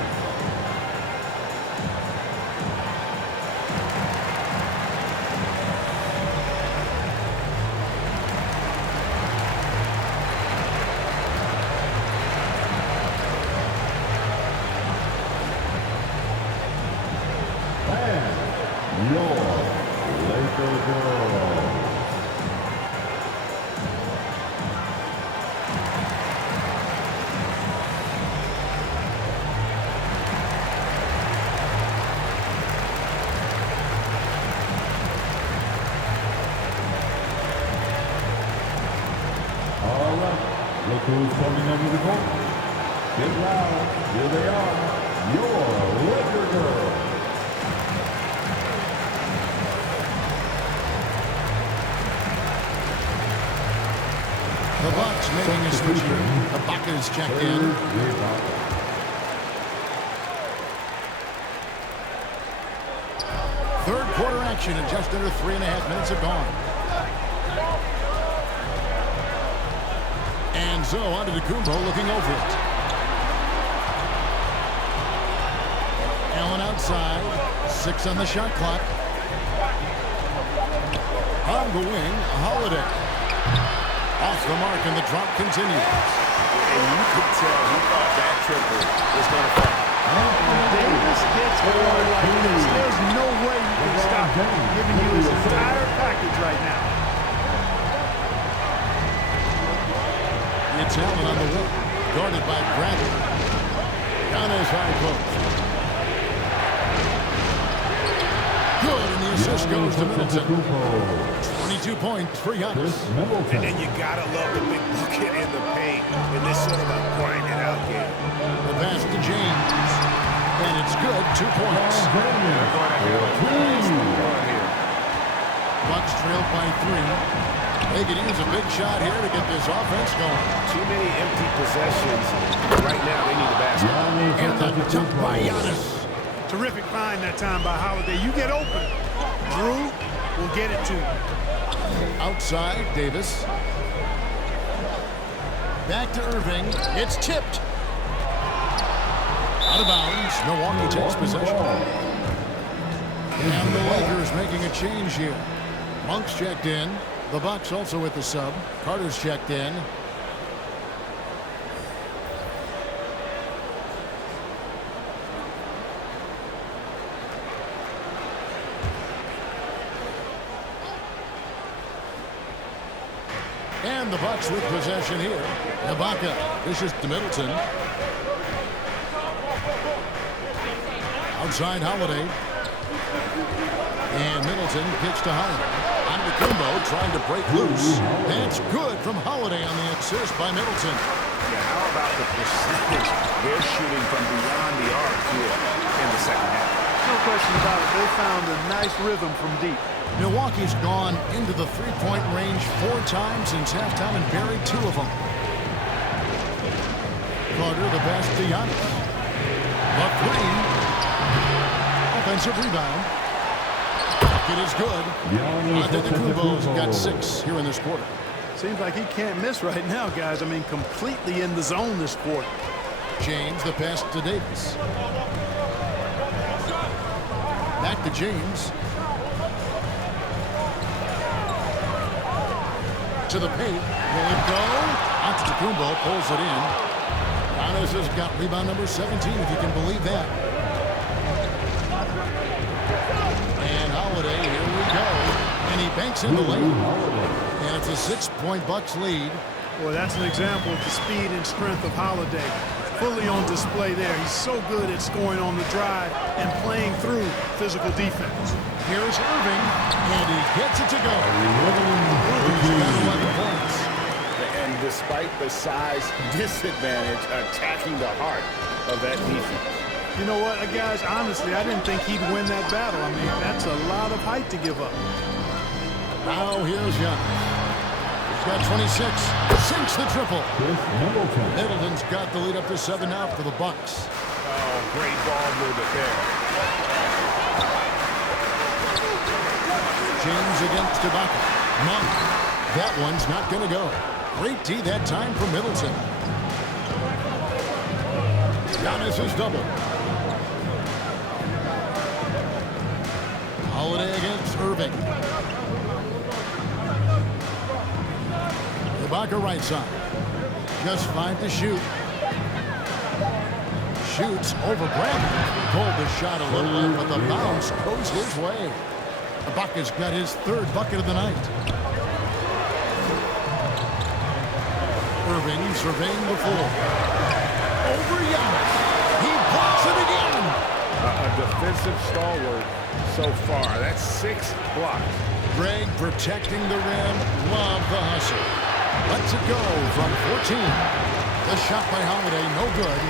coming under the goal. Get loud. Here they are. Your Laker girls. The Bucks making a switch here. Ibaka's checked in. Third quarter action in just under 3.5 minutes have gone. And so Antetokounmpo looking over it. Allen outside. 6 on the shot clock. On the wing, Holiday. Off the mark, and the drop continues. And you could tell he thought that triple was going to fall. Davis gets going like this. There's no way you can stop him giving you his entire package right now. It's Allen on the wing, guarded by Bradley. Giannis high post. Good, and the assist goes to Middleton. 22 points for Giannis. And then you gotta love the big bucket in the paint in this sort of a grinded out game. The pass to James. And it's good, 2 points. Bucks trailed by 3. They could use a big shot here to get this offense going. Too many empty possessions. Right now, they need the basket. And the jump by Giannis. Terrific find that time by Holiday. You get open. Drew will get it to you. Outside, Davis. Back to Irving. It's tipped. Out of bounds. Milwaukee takes possession. And the Lakers making a change here. Monk's checked in. The Bucks also with the sub. Carter's checked in. And the Bucks with possession here. Ibaka dishes to Middleton. Outside Holiday. And Middleton kicks to Holiday. Antetokounmpo trying to break loose. That's good from Holiday on the assist by Middleton. Yeah, how about the percentage they're shooting from beyond the arc here in the second half? No question about it. They found a nice rhythm from deep. Milwaukee's gone into the three-point range 4 times since halftime and buried 2 of them. Carter, the pass to Giannis. The 3. Offensive rebound. It is good. Antetokounmpo's got 6 here in this quarter. Seems like he can't miss right now, guys. I mean, completely in the zone this quarter. James, the pass to Davis. Back to James. To the paint. Will it go? Antetokounmpo pulls it in. Giannis has got rebound number 17, if you can believe that. And Holiday, here we go. And he banks in the lane. And it's a 6-point Bucks lead. Boy, that's an example of the speed and strength of Holiday. Fully on display there. He's so good at scoring on the drive and playing through physical defense. Here's Irving, and he gets it to go. Irving's got 11 points. And despite the size disadvantage, attacking the heart of that defense. You know what, guys, honestly, I didn't think he'd win that battle. I mean, that's a lot of height to give up. Now here's Giannis. He's got 26. Sinks the triple. Middleton's got the lead up to 7 now for the Bucks. Oh, great ball movement there. James against Ibaka. Monk. That one's not going to go. Great D that time for Middleton. Giannis is double. Holiday against Irving. Ibaka right side. Just 5 to shoot. Shoots over Bradley. Pulled the shot a little late, but the bounce goes his way. Ibaka's got his 3rd bucket of the night. Irving surveying the floor. Over Giannis. He blocks it again. A defensive stalwart so far. That's 6 blocks. Greg protecting the rim. Love the hustle. Lets it go from 14. The shot by Holiday, no good.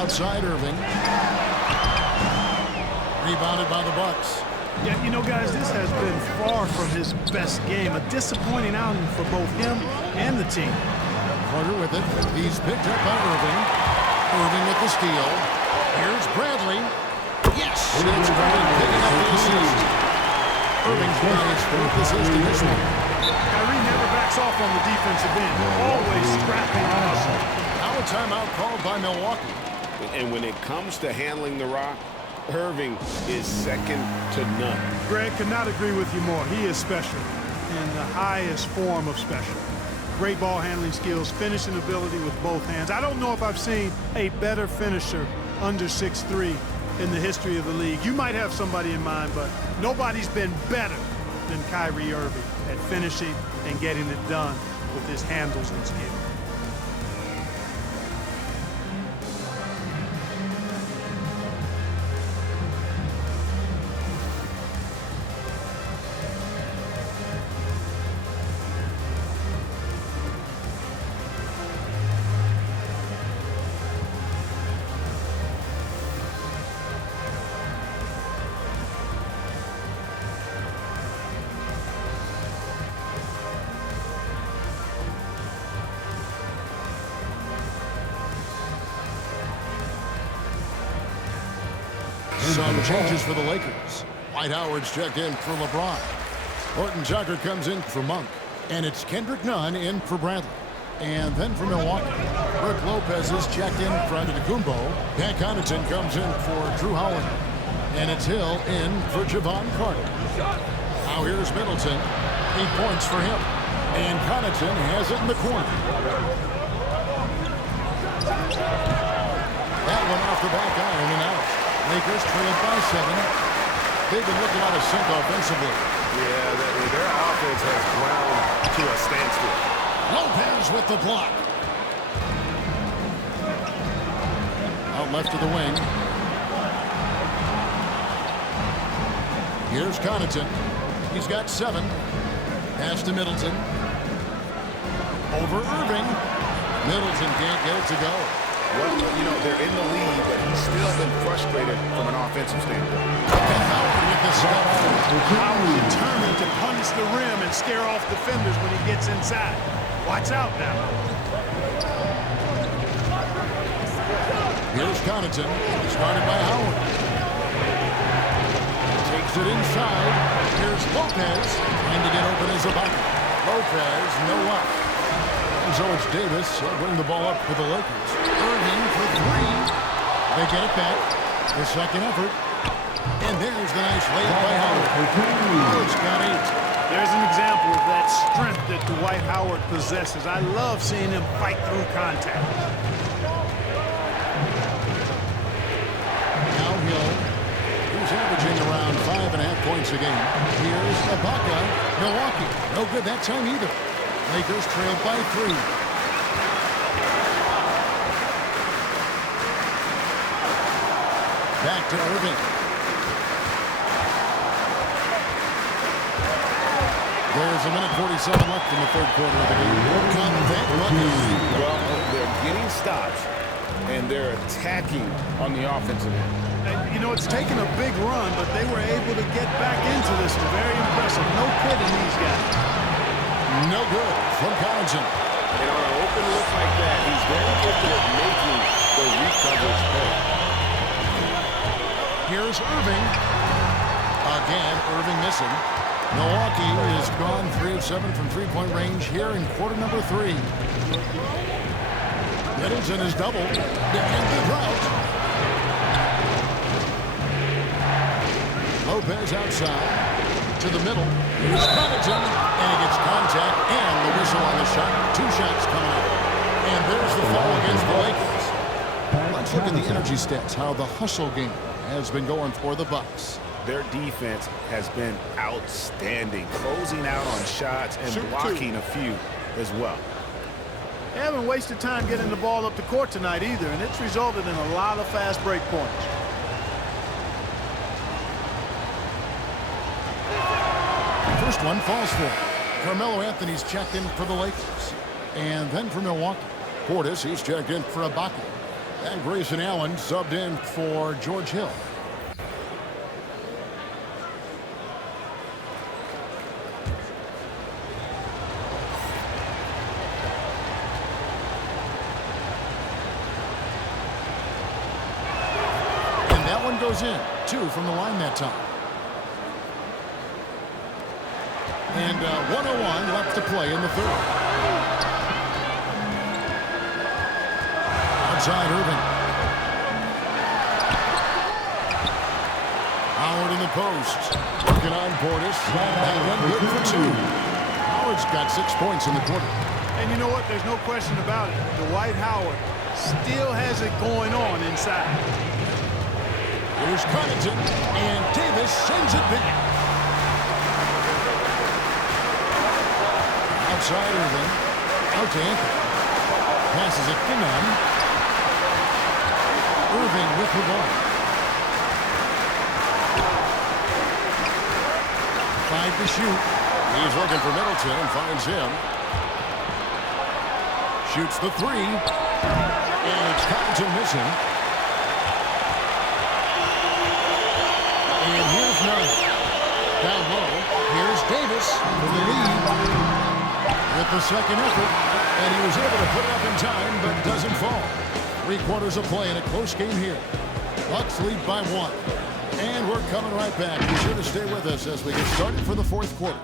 Outside Irving. Rebounded by the Bucks. Yeah, you know, guys, this has been far from his best game. A disappointing outing for both him and the team. Carter with it. He's picked up by Irving. Irving with the steal. Here's Bradley. Yes! And it's Irving picking up the assist. Irving's got his fourth assist in this one. Kyrie never backs off on the defensive end. Always scrapping on us. Now a timeout called by Milwaukee. And when it comes to handling the rock, Irving is second to none. Greg, could not agree with you more. He is special in the highest form of special. Great ball handling skills, finishing ability with both hands. I don't know if I've seen a better finisher under 6'3" in the history of the league. You might have somebody in mind, but nobody's been better than Kyrie Irving at finishing and getting it done with his handles and skill. Some changes for the Lakers. Dwight Howard's checked in for LeBron. Horton Tucker comes in for Monk. And it's Kendrick Nunn in for Bradley. And then for Milwaukee, Brook Lopez is checked in for antetokounmpo. Pat Connaughton comes in for Drew Holiday. And it's Hill in for Javon Carter. Now here's Middleton. 8 points for him. And Connaughton has it in the corner. That one off the back iron and out. Lakers trail by 7. They've been looking out of sync offensively. Yeah, their offense has ground to a standstill. Lopez with the block. Out left to the wing. Here's Connaughton. He's got 7. Pass to Middleton. Over Irving. Middleton can't get it to go. Well, you know, they're in the lead, but he's still been frustrated from an offensive standpoint. And Howard with the step. Howard determined to punish the rim and scare off defenders when he gets inside. Watch out now. Here's Connaughton, started by Howard. Takes it inside. Here's Lopez, trying to get open as a bucket. Lopez, no luck. So it's Davis bring the ball up for the Lakers. Irving for 3. They get it back. The second effort. And there's the nice layup by Howard. Howard's got 8. There's an example of that strength that Dwight Howard possesses. I love seeing him fight through contact. Now Hill, who's averaging around 5.5 points a game. Here's Ibaka. Milwaukee, no good that time either. Lakers trailed by 3. Back to Irving. There's a minute 47 left in the third quarter of the game. Got that bucket. Well, they're getting stops, and they're attacking on the offensive end. And, you know, it's taken a big run, but they were able to get back into this. Very impressive. No kidding these guys. No good from Connaughton. And on an open look like that, he's very gifted at making the recoverage pay. Here's Irving. Again, Irving missing. Milwaukee has gone 3 of 7 from three-point range here in quarter number 3. Middleton is doubled. And the drought. Lopez outside. To the middle. Here's Connaughton. And he gets contact and the whistle on the shot. 2 shots coming up. And there's the foul against the Lakers. Let's look at the energy stats, how the hustle game has been going for the Bucks. Their defense has been outstanding, closing out on shots and blocking a few as well. They haven't wasted time getting the ball up the court tonight either, and it's resulted in a lot of fast break points. First one falls for. Carmelo Anthony's checked in for the Lakers. And then for Milwaukee, Portis, he's checked in for Ibaka. And Grayson Allen subbed in for George Hill. And that one goes in. 2 from the line that time. And 1:01 left to play in the third. Outside Irving. Howard in the post. Working on Portis. That one good for 2. Howard's got 6 points in the quarter. And you know what? There's no question about it. Dwight Howard still has it going on inside. Here's Connaughton, and Davis sends it back. Outside Irving. Out to Anthony. Passes it to Nunn. Irving with the ball. 5 to shoot. He's looking for Middleton and finds him. Shoots the 3. And it's Connaughton missing. And here's Nunn. Down low. Here's Davis for the lead. With the second effort. And he was able to put it up in time, but doesn't fall. 3 quarters of play in a close game here. Bucks lead by 1. And we're coming right back. Be sure to stay with us as we get started for the 4th quarter.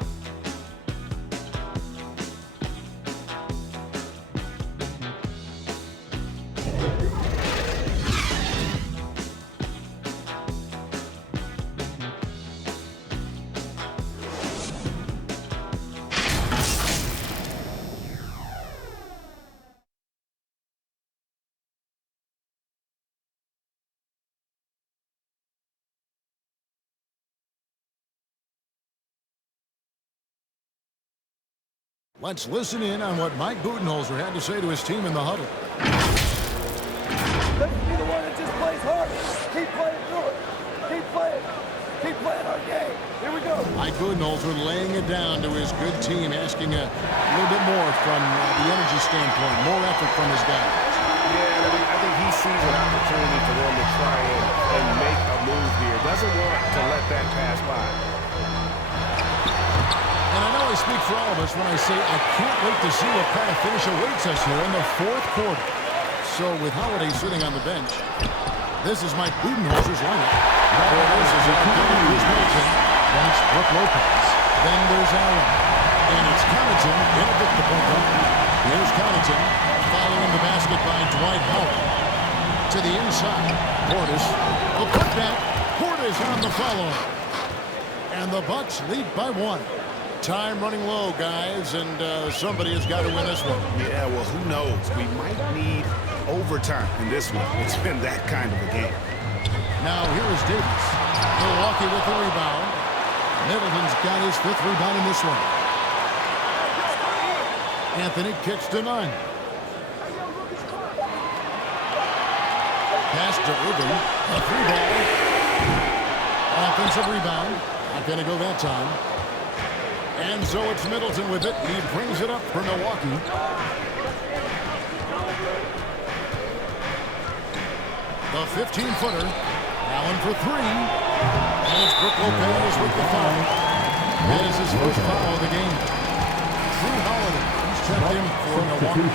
Let's listen in on what Mike Budenholzer had to say to his team in the huddle. Let's be the one that just plays hard. Keep playing through it. Keep playing. Keep playing our game. Here we go. Mike Budenholzer laying it down to his good team, asking a little bit more from the energy standpoint, more effort from his guys. Yeah, I think he sees an opportunity for them to try and make a move here. Doesn't want to let that pass by. And I know I speak for all of us when I say I can't wait to see what kind of finish awaits us here in the 4th quarter. So with Holiday sitting on the bench, this is Mike Budenholzer's lineup. This is Middleton. Then it's Brook Lopez. Then there's Allen. And it's Connaughton in a bit to point up. Here's Connaughton following the basket by Dwight Howard. To the inside. Portis. The putback. Portis on the follow. And the Bucks lead by 1. Time running low, guys, and somebody has got to win this one. Yeah, well, who knows? We might need overtime in this one. It's been that kind of a game. Now, here is Davis. Milwaukee with the rebound. Middleton's got his 5th rebound in this one. Anthony kicks to Nunn. Pass to Irving. A 3-ball. Offensive rebound. Not going to go that time. And so it's Middleton with it. He brings it up for Milwaukee. The 15-footer. Allen for 3. And it's Brook Lopez with the foul. That is his first foul of the game. Drew Holiday. He's checked in for Milwaukee.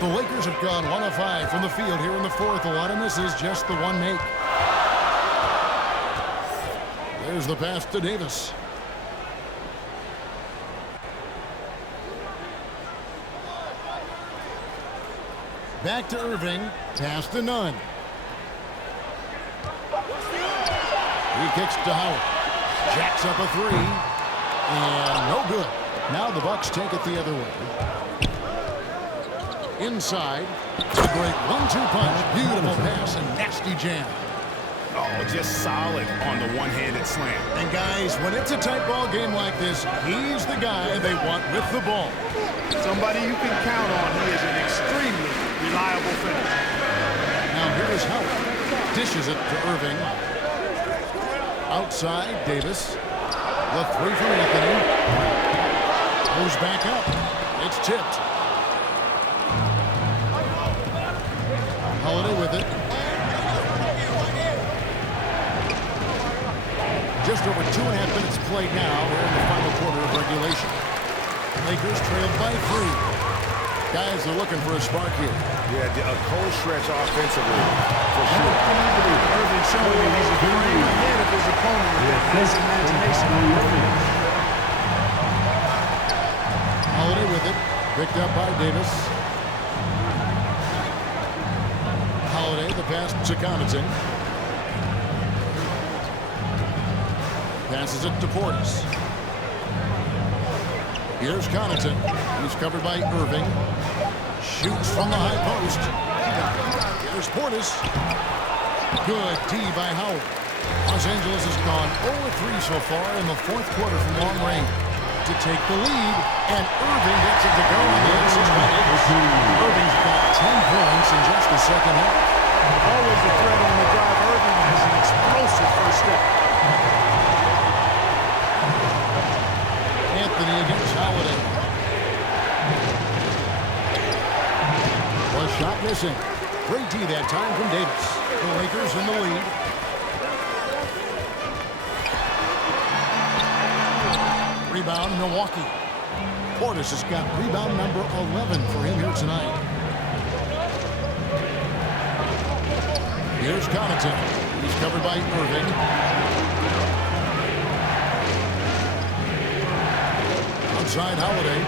The Lakers have gone 1 of 5 from the field here in the 4th. A lot of this is just the one make. There's the pass to Davis. Back to Irving. Pass to Nunn. He kicks to Howard. Jacks up a 3. And no good. Now the Bucks take it the other way. Inside. It's a great 1-2 punch. Beautiful pass and nasty jam. Oh, just solid on the one-handed slam. And guys, when it's a tight ball game like this, he's the guy they want with the ball. Somebody you can count on. He is an extremely reliable finisher. Now here is Howard. Dishes it to Irving. Outside, Davis. The three from Anthony. Goes back up. It's tipped. Holiday with it. Just over 2.5 minutes played now. We're in the final quarter of regulation. Lakers trailed by 3. Guys are looking for a spark here. Yeah, a cold stretch offensively, for sure. Irving showing me he's a brain ahead of his opponent with that nice imagination. Holiday with it. Picked up by Davis. Holiday, the pass to Connaughton. Passes it to Portis. Here's Connaughton. He's covered by Irving. Shoots from the high post. Here's Portis. Good D by Howard. Los Angeles has gone 0-3 so far in the fourth quarter from long range to take the lead, and Irving gets it to go on the assist by Davis. Irving's got 10 points in just the second half. Always a threat on the drive. Irving has an explosive first step. Anthony against Holiday. The shot missing. Great D that time from Davis. The Lakers in the lead. Rebound, Milwaukee. Portis has got rebound number 11 for him here tonight. Here's Connaughton. He's covered by Irving. Outside Holiday.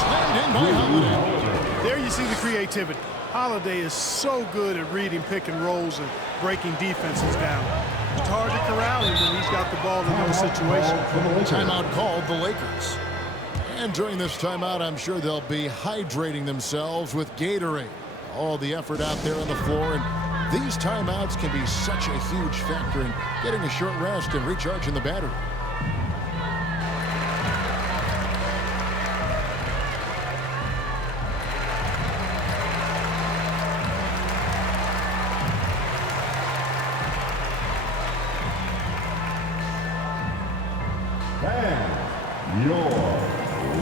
Slammed in by Holiday. There you see the creativity. Holiday is so good at reading pick and rolls and breaking defenses down. It's hard to corral him when he's got the ball in those situations. Timeout called the Lakers. And during this timeout, I'm sure they'll be hydrating themselves with Gatorade. All the effort out there on the floor, and these timeouts can be such a huge factor in getting a short rest and recharging the battery. And your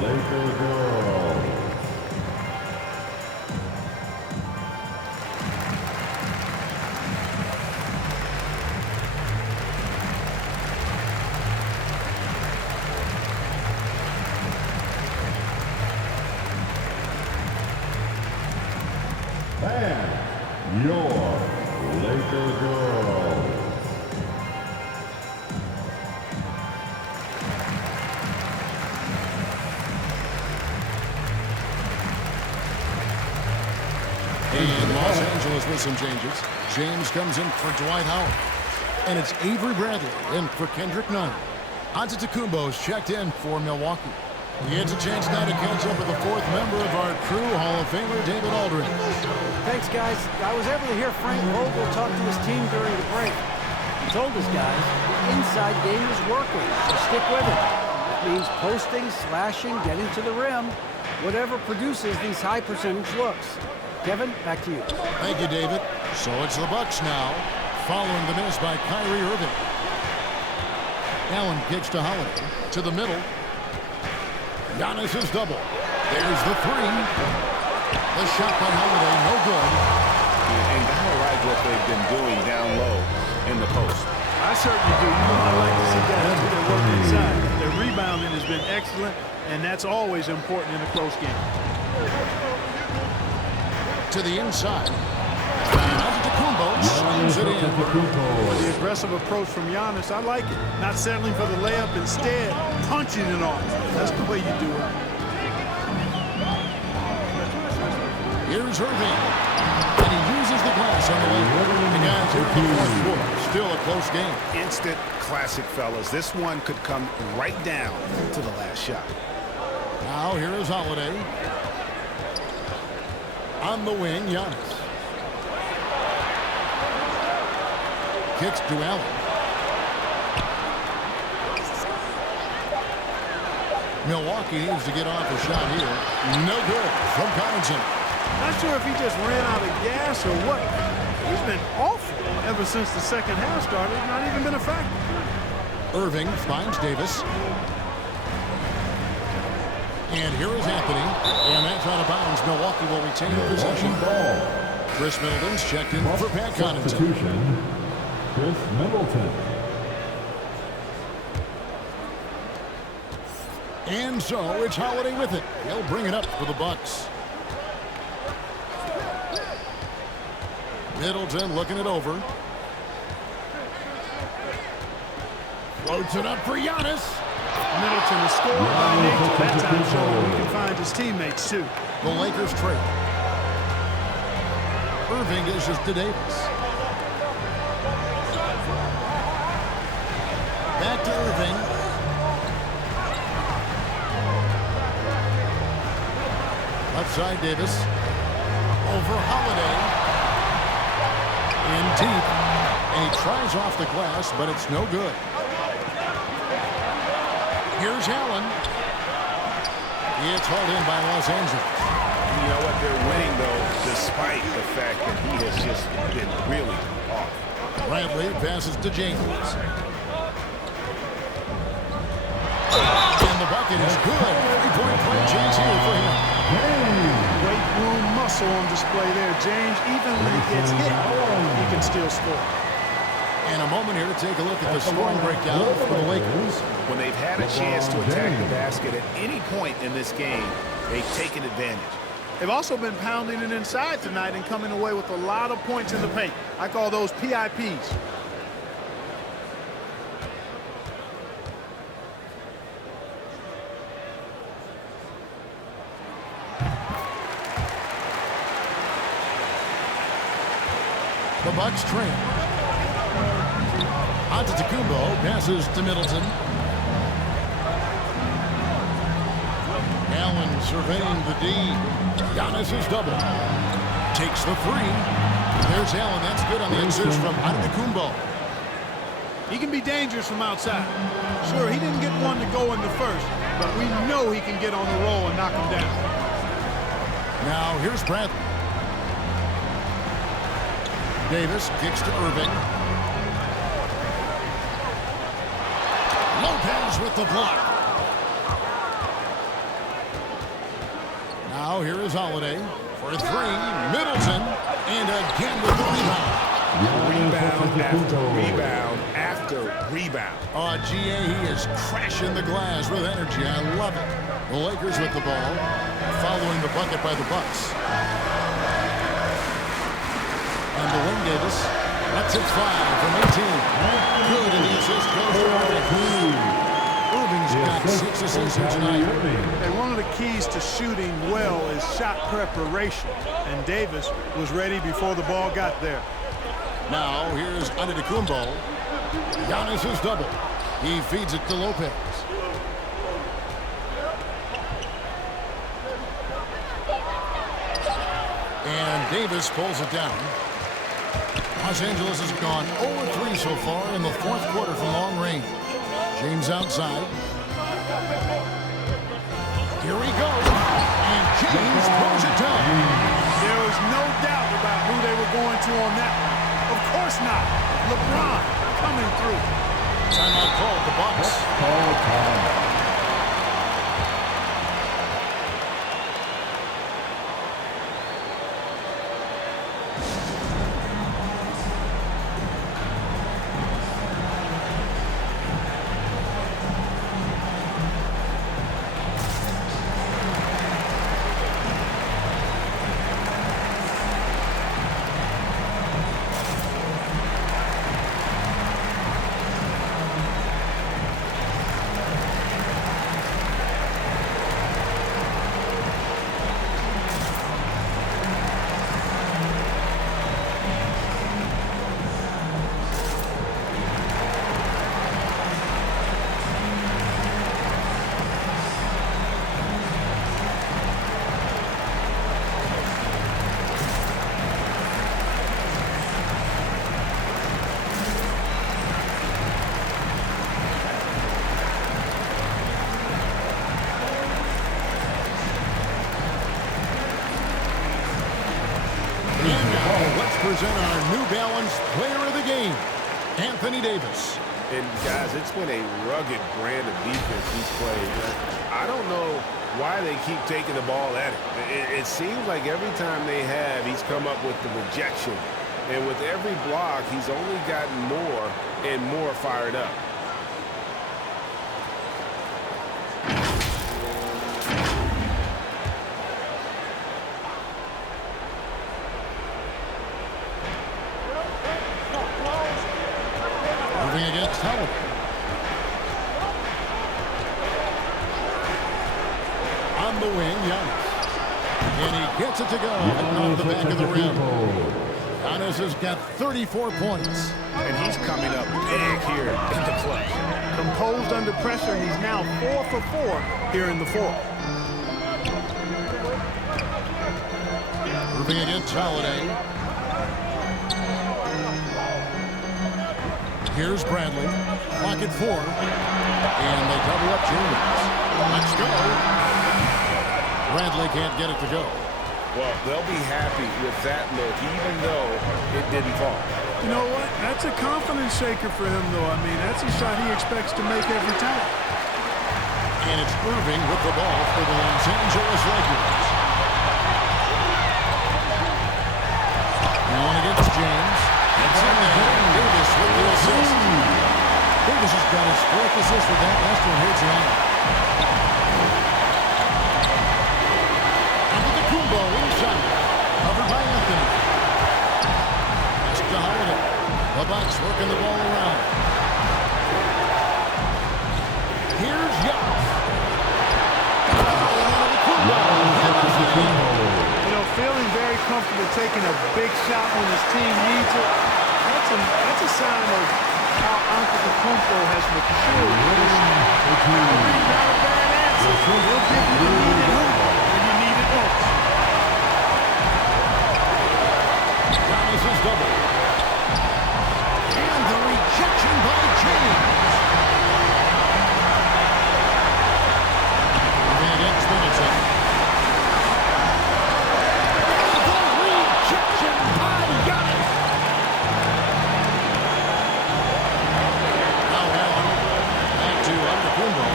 Laker girls. And your Laker girls. And Los Angeles with some changes. James comes in for Dwight Howard. And it's Avery Bradley in for Kendrick Nunn. Antetokounmpo is checked in for Milwaukee. He gets a chance now to catch up with the fourth member of our crew, Hall of Famer David Aldridge. Thanks, guys. I was able to hear Frank Vogel talk to his team during the break. He told his guys the inside game is working, so stick with it. That means posting, slashing, getting to the rim, whatever produces these high percentage looks. Kevin, back to you. Thank you, David. So it's the Bucks now, following the miss by Kyrie Irving. Allen kicks to Holiday, to the middle. Giannis is double. There's the three. The shot by Holiday, no good. And I like what they've been doing down low in the post. I certainly do. You know, I like to see guys who they work inside. Their rebounding has been excellent, and that's always important in a close game. To the inside. Antetokounmpo slams it in. The aggressive approach from Giannis, I like it. Not settling for the layup, instead punching it off. That's the way you do it. Here's Irving. And he uses the glass on the way. The guys here in the fourth quarter. Still a close game. Instant classic, fellas. This one could come right down to the last shot. Now here is Holiday. On the wing, Giannis. Kicks to Allen. Milwaukee needs to get off a shot here. No good from Connaughton. Not sure if he just ran out of gas or what. He's been awful ever since the second half started. Not even been a factor. Irving finds Davis. And here is Anthony. And that's out of bounds. Milwaukee will retain possession. Chris Middleton's checked in for Pat Connaughton. Chris Middleton. And so it's Holiday with it. He'll bring it up for the Bucks. Middleton looking it over. Floats it up for Giannis. Middleton is scoring by nature. That time showing he can find his teammates too. The Lakers trade. Irving dishes to Davis. Back to Irving. Outside Davis. Over Holiday. In deep. And he tries off the glass, but it's no good. Here's Allen. It's hauled in by Los Angeles. You know what? They're winning, though, despite the fact that he has just been really off. Bradley passes to James. And the bucket is good. Three-point play chance here for him. Weight room muscle on display there. James, even when he gets hit, he can still score. And a moment here to take a look at the scoring breakdown for the Lakers. When they've had a chance to attack the basket at any point in this game, they've taken advantage. They've also been pounding it inside tonight and coming away with a lot of points in the paint. I call those PIPs. The Bucks trail. Antetokounmpo passes to Middleton. Allen surveying the D. Giannis is double. Takes the three. There's Allen. That's good on the assist from Antetokounmpo. He can be dangerous from outside. Sure, he didn't get one to go in the first, but we know he can get on the roll and knock him down. Now here's Bradley. Davis kicks to Irving. Lopez with the block. Now here is Holiday for three. Middleton. And again with the rebound. Rebound after rebound after rebound. Oh, GA, he is crashing the glass with energy. I love it. The Lakers with the ball, following the bucket by the Bucks. And Dwayne Davis, that's it 5 from 18. Good, and the assist goes to Irving. Irving's got 6 assists here tonight. And one of the keys to shooting well is shot preparation. And Davis was ready before the ball got there. Now here's Antetokounmpo. Giannis is double. He feeds it to Lopez. And Davis pulls it down. Los Angeles has gone 0-3 so far in the fourth quarter from long range. James outside. Here he goes. And James pulls it down. There was no doubt about who they were going to on that one. Of course not. LeBron coming through. Timeout called the Bucks. present our New Balance Player of the Game, Anthony Davis. And, guys, it's been a rugged brand of defense he's played. I don't know why they keep taking the ball at him. It seems like every time they have, he's come up with the rejection. And with every block, he's only gotten more and more fired up. Moving against Howard. On the wing, Giannis. And he gets it to go off the back of the rim. Giannis has got 34 points. And he's coming up big here in the clutch. Composed under pressure, and he's now 4 for 4 here in the fourth. Moving against Holiday. Here's Bradley. Clock at 4. And they double up James. Let's go. Bradley can't get it to go. Well, they'll be happy with that look, even though it didn't fall. You know what? That's a confidence shaker for him, though. I mean, that's a shot he expects to make every time. And it's Irving with the ball for the Los Angeles Lakers. Now against James. It's in there. Davis with the assist. Davis has got his 4th assist with that last one here tonight. Antetokounmpo inside. Covered by Anthony. Pass to Holiday. The Bucks working the ball around. Here's Giannis. You know, feeling very comfortable taking a big shot when his team needs it. That's a sign of how Antetokounmpo has matured. Not a bad answer. He'll give you the needed hoop when you need it most. Giannis is double. And the rejection by James. Moving against Middleton. The rejection by Giannis. Now Allen back to Antetokounmpo.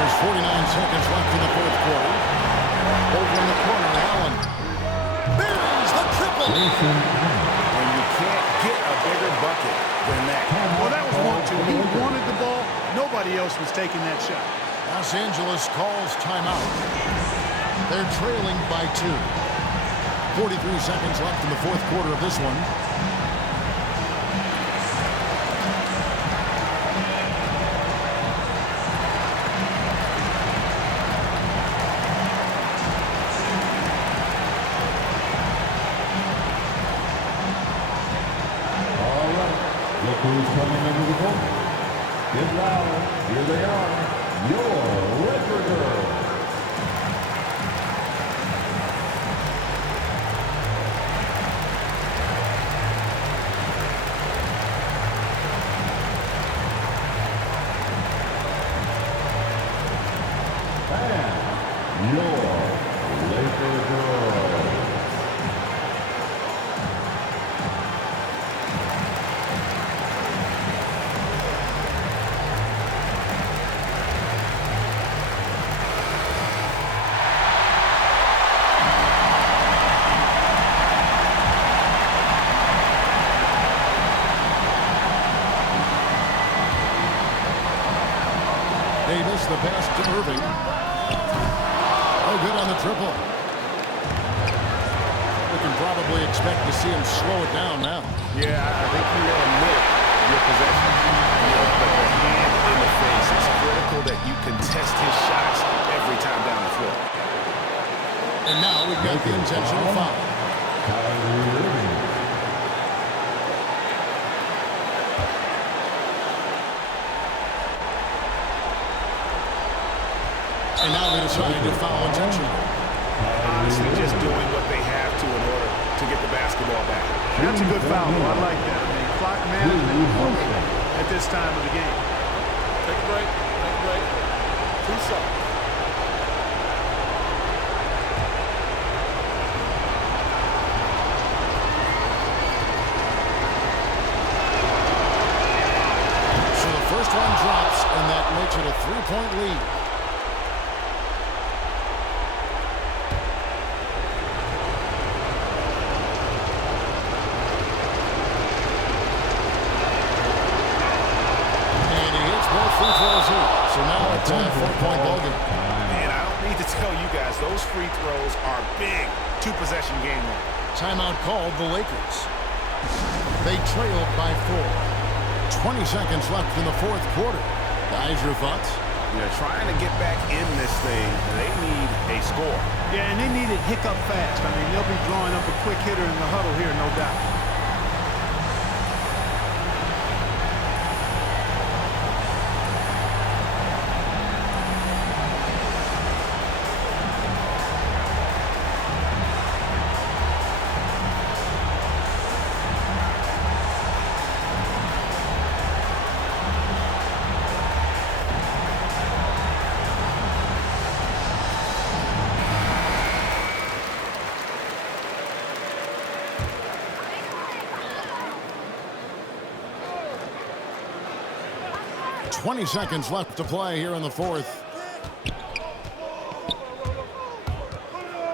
There's 49 seconds left in the fourth quarter. Over in the corner, Allen. Buries the triple. And you can't get a bigger bucket than that. Well, that was 1-2. He wanted the ball. Nobody else was taking that shot. Los Angeles calls timeout. They're trailing by 2. 43 seconds left in the fourth quarter of this one. Look who's coming into the boat. Get loud. Here they are. Your Laker girls. And your Laker girls. Davis, the pass to Irving. Oh, good on the triple. We can probably expect to see him slow it down now. Yeah, I think you want to limit your possession. But the hand in the face is critical that you contest his shots every time down the floor. And now we've got the intentional foul. Kyrie. And now they decide to foul intentionally. Honestly, just doing what they have to in order to get the basketball back. That's a good foul. I like that. I mean, clock management at this time of the game. Take a break. Take a break. 2 seconds. first one drops, and that makes it a 3-point lead. And he hits both free throws here. So now it's a 4-point ball game. Man, I don't need to tell you guys, those free throws are big. Two-possession game now. Timeout called the Lakers. They trailed by 4. 20 seconds left in the fourth quarter. Guys, your thoughts? Trying to get back in this thing, they need a score. Yeah, and they need it hiccup fast. I mean, they'll be drawing up a quick hitter in the huddle here, no doubt. Twenty seconds left to play here in the fourth.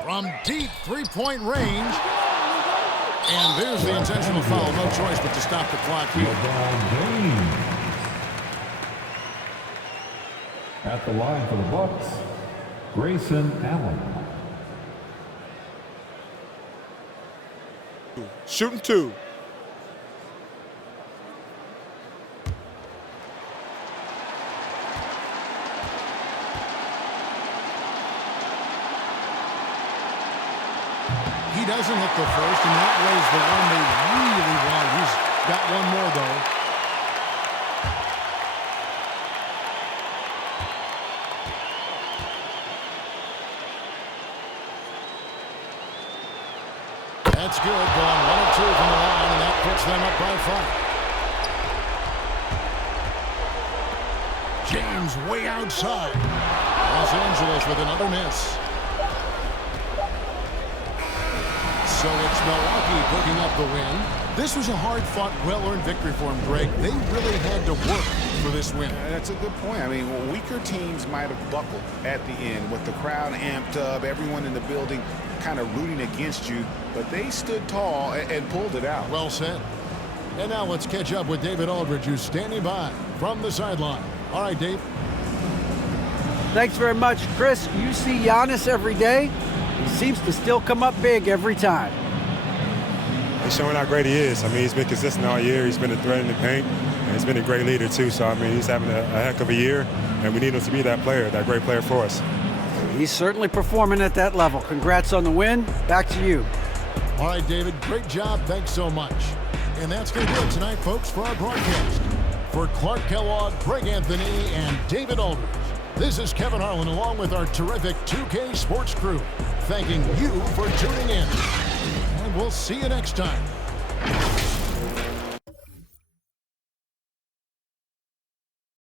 From deep three-point range. And there's the intentional foul. No choice but to stop the clock here. At the line for the Bucks, Grayson Allen. Shooting 2. He doesn't hit the first, and that was the one they really wanted. He's got one more, though. That's good. Going 1 of 2 from the line, and that puts them up by 5. James way outside. Los Angeles with another miss. So it's Milwaukee picking up the win. This was a hard-fought, well-earned victory for them, Greg. They really had to work for this win. That's a good point. I mean, weaker teams might have buckled at the end with the crowd amped up, everyone in the building kind of rooting against you, but they stood tall and pulled it out. Well said. And now let's catch up with David Aldridge, who's standing by from the sideline. All right, Dave. Thanks very much, Chris. You see Giannis every day. He seems to still come up big every time. He's showing how great he is. I mean, he's been consistent all year. He's been a threat in the paint, and he's been a great leader, too. So, I mean, he's having a heck of a year, and we need him to be that player, that great player for us. He's certainly performing at that level. Congrats on the win. Back to you. All right, David, great job. Thanks so much. And that's going to do it tonight, folks, for our broadcast. For Clark Kellogg, Greg Anthony, and David Aldridge, this is Kevin Harlan along with our terrific 2K Sports crew, thanking you for tuning in. And we'll see you next time.